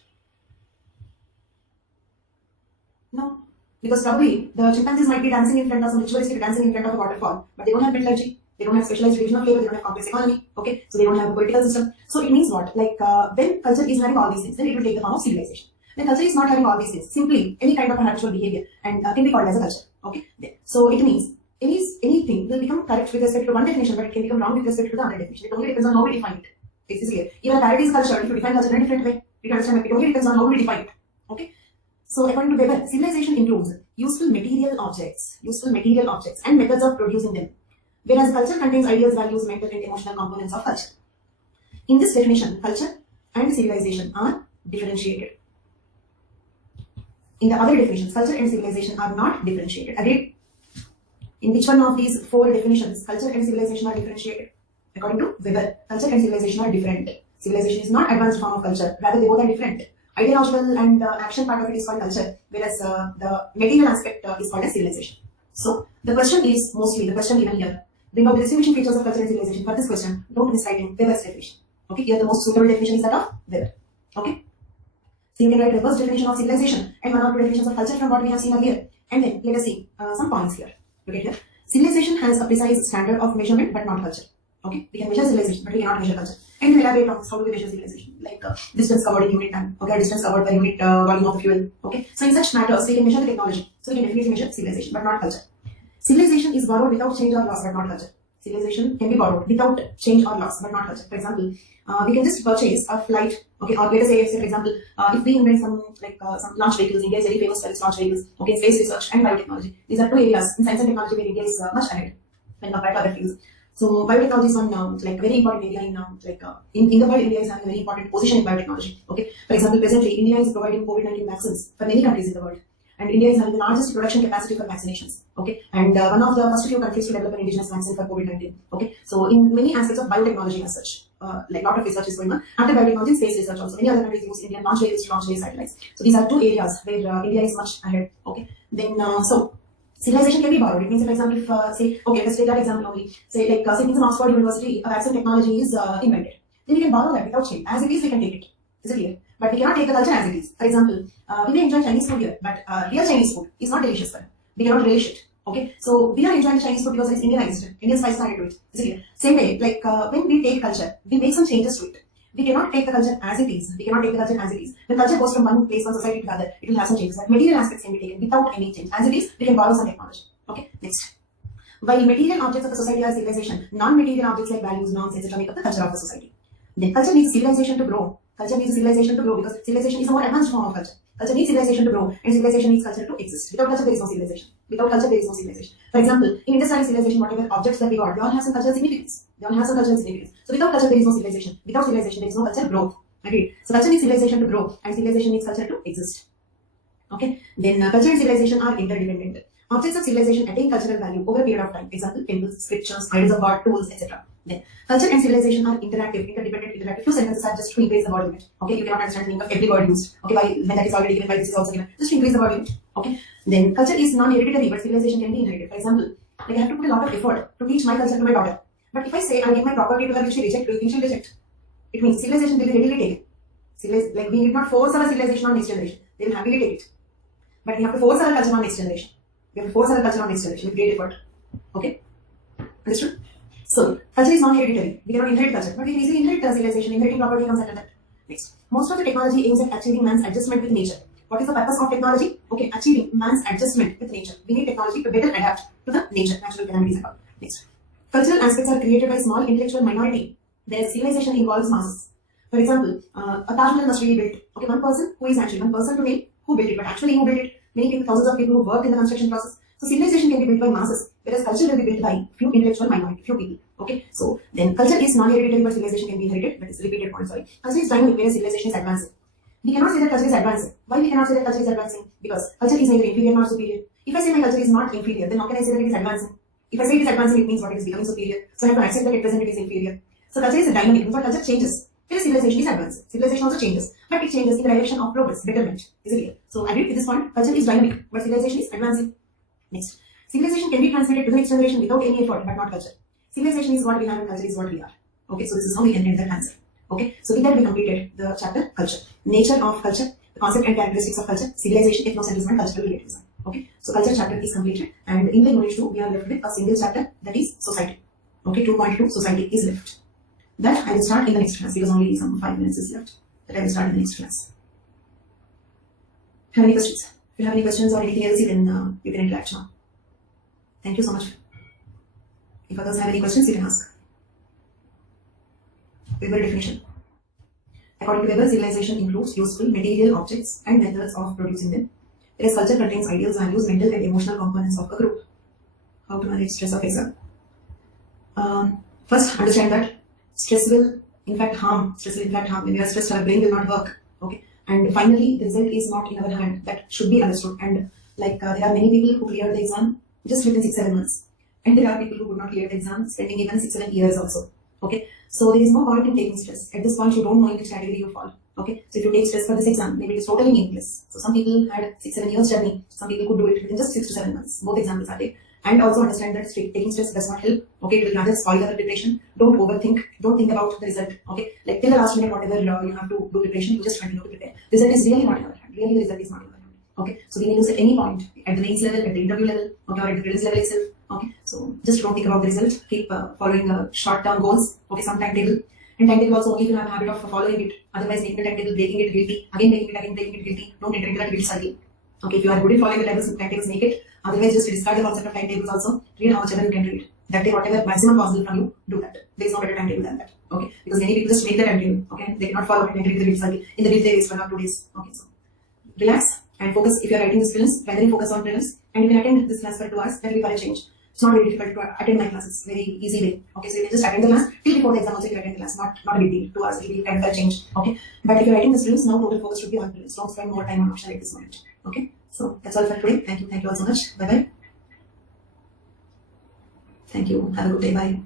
No. Because probably the chimpanzees might be dancing in front of some ritualistic dancing in front of a waterfall, but they don't have metallurgy, they don't have specialized division of labor, they don't have complex economy, okay? So they don't have a political system. So it means what? Like when culture is having all these things, then it will take the form of civilization. When culture is not having all these things, simply any kind of an habitual behavior and can be called as a culture, okay? So it means anything will become correct with respect to one definition, but it can become wrong with respect to the other definition. It only depends on how we define it. It is clear. Even a parrot is culture if you define culture in a different way. You understand? It only depends on how we define it. Okay? So according to Weber, civilization includes useful material objects and methods of producing them. Whereas culture contains ideas, values, mental and emotional components of culture. In this definition, culture and civilization are differentiated. In the other definitions, culture and civilization are not differentiated. Agreed? In which one of these four definitions, culture and civilization are differentiated? According to Weber, culture and civilization are different. Civilization is not advanced form of culture, rather they both are different. Ideological and action part of it is called culture, whereas the material aspect is called as civilization. So, the question is mostly, the question given here, bring out the distinguishing features of culture and civilization. For this question, don't miswrite in Weber's definition. Okay, here the most suitable definition is that of Weber. Okay, so you can write Weber's definition of civilization and one or two definitions of culture from what we have seen earlier. And then, let us see some points here. Look at here. Civilization has a precise standard of measurement, but not culture. Okay, we can measure civilization, but we cannot measure culture. And to elaborate on this, how do we measure civilization? Like distance covered in unit time, okay, distance covered by unit volume of the fuel. Okay, so in such matters, we can measure the technology. So we can definitely measure civilization, but not culture. Civilization is borrowed without change or loss, but not culture. civilization can be borrowed without change or loss, but not culture. For example, we can just purchase a flight, okay, or let us say, for example, if we invent some launch vehicles, India is very famous for its launch vehicles, okay, space research and biotechnology. These are two areas in science and technology where India is much ahead when compared to other fields. So biotechnology is one very important area in the world. India is having a very important position in biotechnology. Okay, for example, presently India is providing COVID-19 vaccines for many countries in the world, and India is having the largest production capacity for vaccinations. Okay, and one of the first few countries to develop an indigenous vaccine for COVID-19. Okay, so in many aspects of biotechnology as such, a lot of research is going on. After biotechnology, space research also. Many other countries use Indian launch vehicles to launch their satellites. So these are two areas where India is much ahead. Okay, then civilization can be borrowed. It means, for example, if let's take that example only. Say in Oxford University, a vaccine technology is invented. Then we can borrow that without change. As it is, we can take it. Is it clear? But we cannot take the culture as it is. For example, we may enjoy Chinese food here, but real Chinese food is not delicious for us. We cannot relish it. Okay, so we are enjoying Chinese food because it is Indianized. Indian spices added to it. Is it clear? Same way, when we take culture, we make some changes to it. We cannot take the culture as it is. We cannot take the culture as it is. When culture goes from one place, one society to another, it will have some changes. But material aspects can be taken without any change. As it is, we can borrow some technology. Okay, next. While material objects of a society are civilization, non-material objects like values, norms, etc. make up the culture of the society. Then culture needs civilization to grow. Culture needs civilization to grow because civilization is a more advanced form of culture. Culture needs civilization to grow, and civilization needs culture to exist. Without culture, there is no civilization. Without culture, there is no civilization. For example, in industrial civilization, whatever objects that we got, they all have some cultural significance. So without culture, there is no civilization. Without civilization, there is no culture growth. Agreed. So culture needs civilization to grow, and civilization needs culture to exist. Okay. Then culture and civilization are interdependent. Objects of civilization attain cultural value over a period of time. Example, temples, scriptures, idols of God, tools, etc. Then culture and civilization are interdependent. Few sentences are just to increase the word limit. Okay, you cannot understand the meaning of every word used. Okay, when that is already given, why this is also given. Just to increase the word limit. Okay. Then culture is non-hereditary, but civilization can be inherited. For example, I have to put a lot of effort to teach my culture to my daughter. But if I say I give my property to her, will she reject? Do you think she'll reject? It means civilization will be readily taken. We did not force our civilization on next generation. They will happily take it. But we have to force our culture on next generation. We have to force our culture on next generation with great effort. Okay? Understood? So, culture is non-hereditary. We cannot inherit culture, but we can easily inherit civilization. Inheriting property comes under that. Next. Most of the technology aims at achieving man's adjustment with nature. What is the purpose of technology? Okay, achieving man's adjustment with nature. We need technology to better adapt to the nature, natural calamities and all. Next. Cultural aspects are created by small intellectual minority, whereas civilization involves masses. For example, a Taj Mahal must be built. Okay, one person to name who built it, but actually who built it? Many people, thousands of people who worked in the construction process. So civilization can be built by masses, whereas culture will be built by few intellectual minority, few people. Okay, so then culture is non-hereditary, but civilization can be inherited. That is repeated point. Sorry, culture is dynamic, whereas civilization is advancing. We cannot say that culture is advancing. Why we cannot say that culture is advancing? Because culture is neither inferior nor superior. If I say my culture is not inferior, then how can I say that it is advancing? If I say it is advancing, it means what? It is becoming superior. So I have to accept that at present it is inferior. So culture is a dynamic, but culture changes. Whereas civilization is advancing. Civilization also changes, but it changes in the direction of progress, betterment. Is it clear? So agree with this point. Culture is dynamic, but civilization is advancing. Next, civilization can be transmitted to the next generation without any effort, but not culture. Civilization is what we have, and culture is what we are. Okay, so this is how we can end that answer. Okay, so with that we completed the chapter culture, nature of culture, the concept and characteristics of culture, civilization, ethnocentrism, and cultural relativism. Okay, so culture chapter is completed, and in the unit 2 we are left with a single chapter, that is society. Okay, 2.2 society is left. That I will start in the next class because only some 5 minutes is left. That I will start in the next class. Have any questions? If you have any questions or anything else, then you can interact now. Thank you so much. If others have any questions, you can ask. Weber definition. According to Weber, civilization includes useful material objects and methods of producing them. Whereas culture contains ideals, values, mental and emotional components of a group. How to manage stress of exam? First, understand that stress will in fact harm. When we are stressed, our brain will not work. Okay. And finally, the result is not in our hand. That should be understood. And there are many people who cleared the exam just within 6-7 months. And there are people who could not clear the exam, spending even 6-7 years also. Okay. So there is no point in taking stress. At this point, you don't know in which category you fall. Okay. So if you take stress for this exam, maybe it is totally meaningless. So some people had 6-7 years journey. Some people could do it within just 6 to 7 months. Both examples are there. And also understand that taking stress does not help. Okay, it will rather spoil your preparation. Don't overthink. Don't think about the result. Okay, like till the last minute, whatever you have to do preparation, you just continue to prepare. Result is really not in our hand. Really, the result is not in our hand. Okay, so we can use at any point, at the mains level, at the interview level, okay, or at the prelims level itself. Okay, so just don't think about the result. Keep following short-term goals. Okay, some timetable. And timetable also, okay, if you have a habit of following it, otherwise making the timetable, breaking it guilty, again breaking it guilty. Don't enter into that guilt cycle. Okay, if you are good at following the timetables, make it. Otherwise, just discard the concept of timetables also. Read how much ever you can read. that day whatever maximum possible from you, do that. There is no better timetable than that. Okay, because many people just make their timetable. Okay, they cannot follow it and agree with the cycle. In the week they waste 1 or 2 days. Okay, so relax and focus. If you are writing this prelims, primarily focus on prelims, and you can attend this class for 2 hours. That will be for a change. It's not very difficult to attend my classes. Very easy way. Okay, so you can just attend the class till before the exam. Also, you can attend the class. Not a big deal. 2 hours will be kind of a change. Okay, but if you're writing this prelims, now total focus should be on prelims. Don't spend more time on optional at this moment. Okay, so that's all for today. Thank you all so much. Bye bye. Thank you. Have a good day. Bye.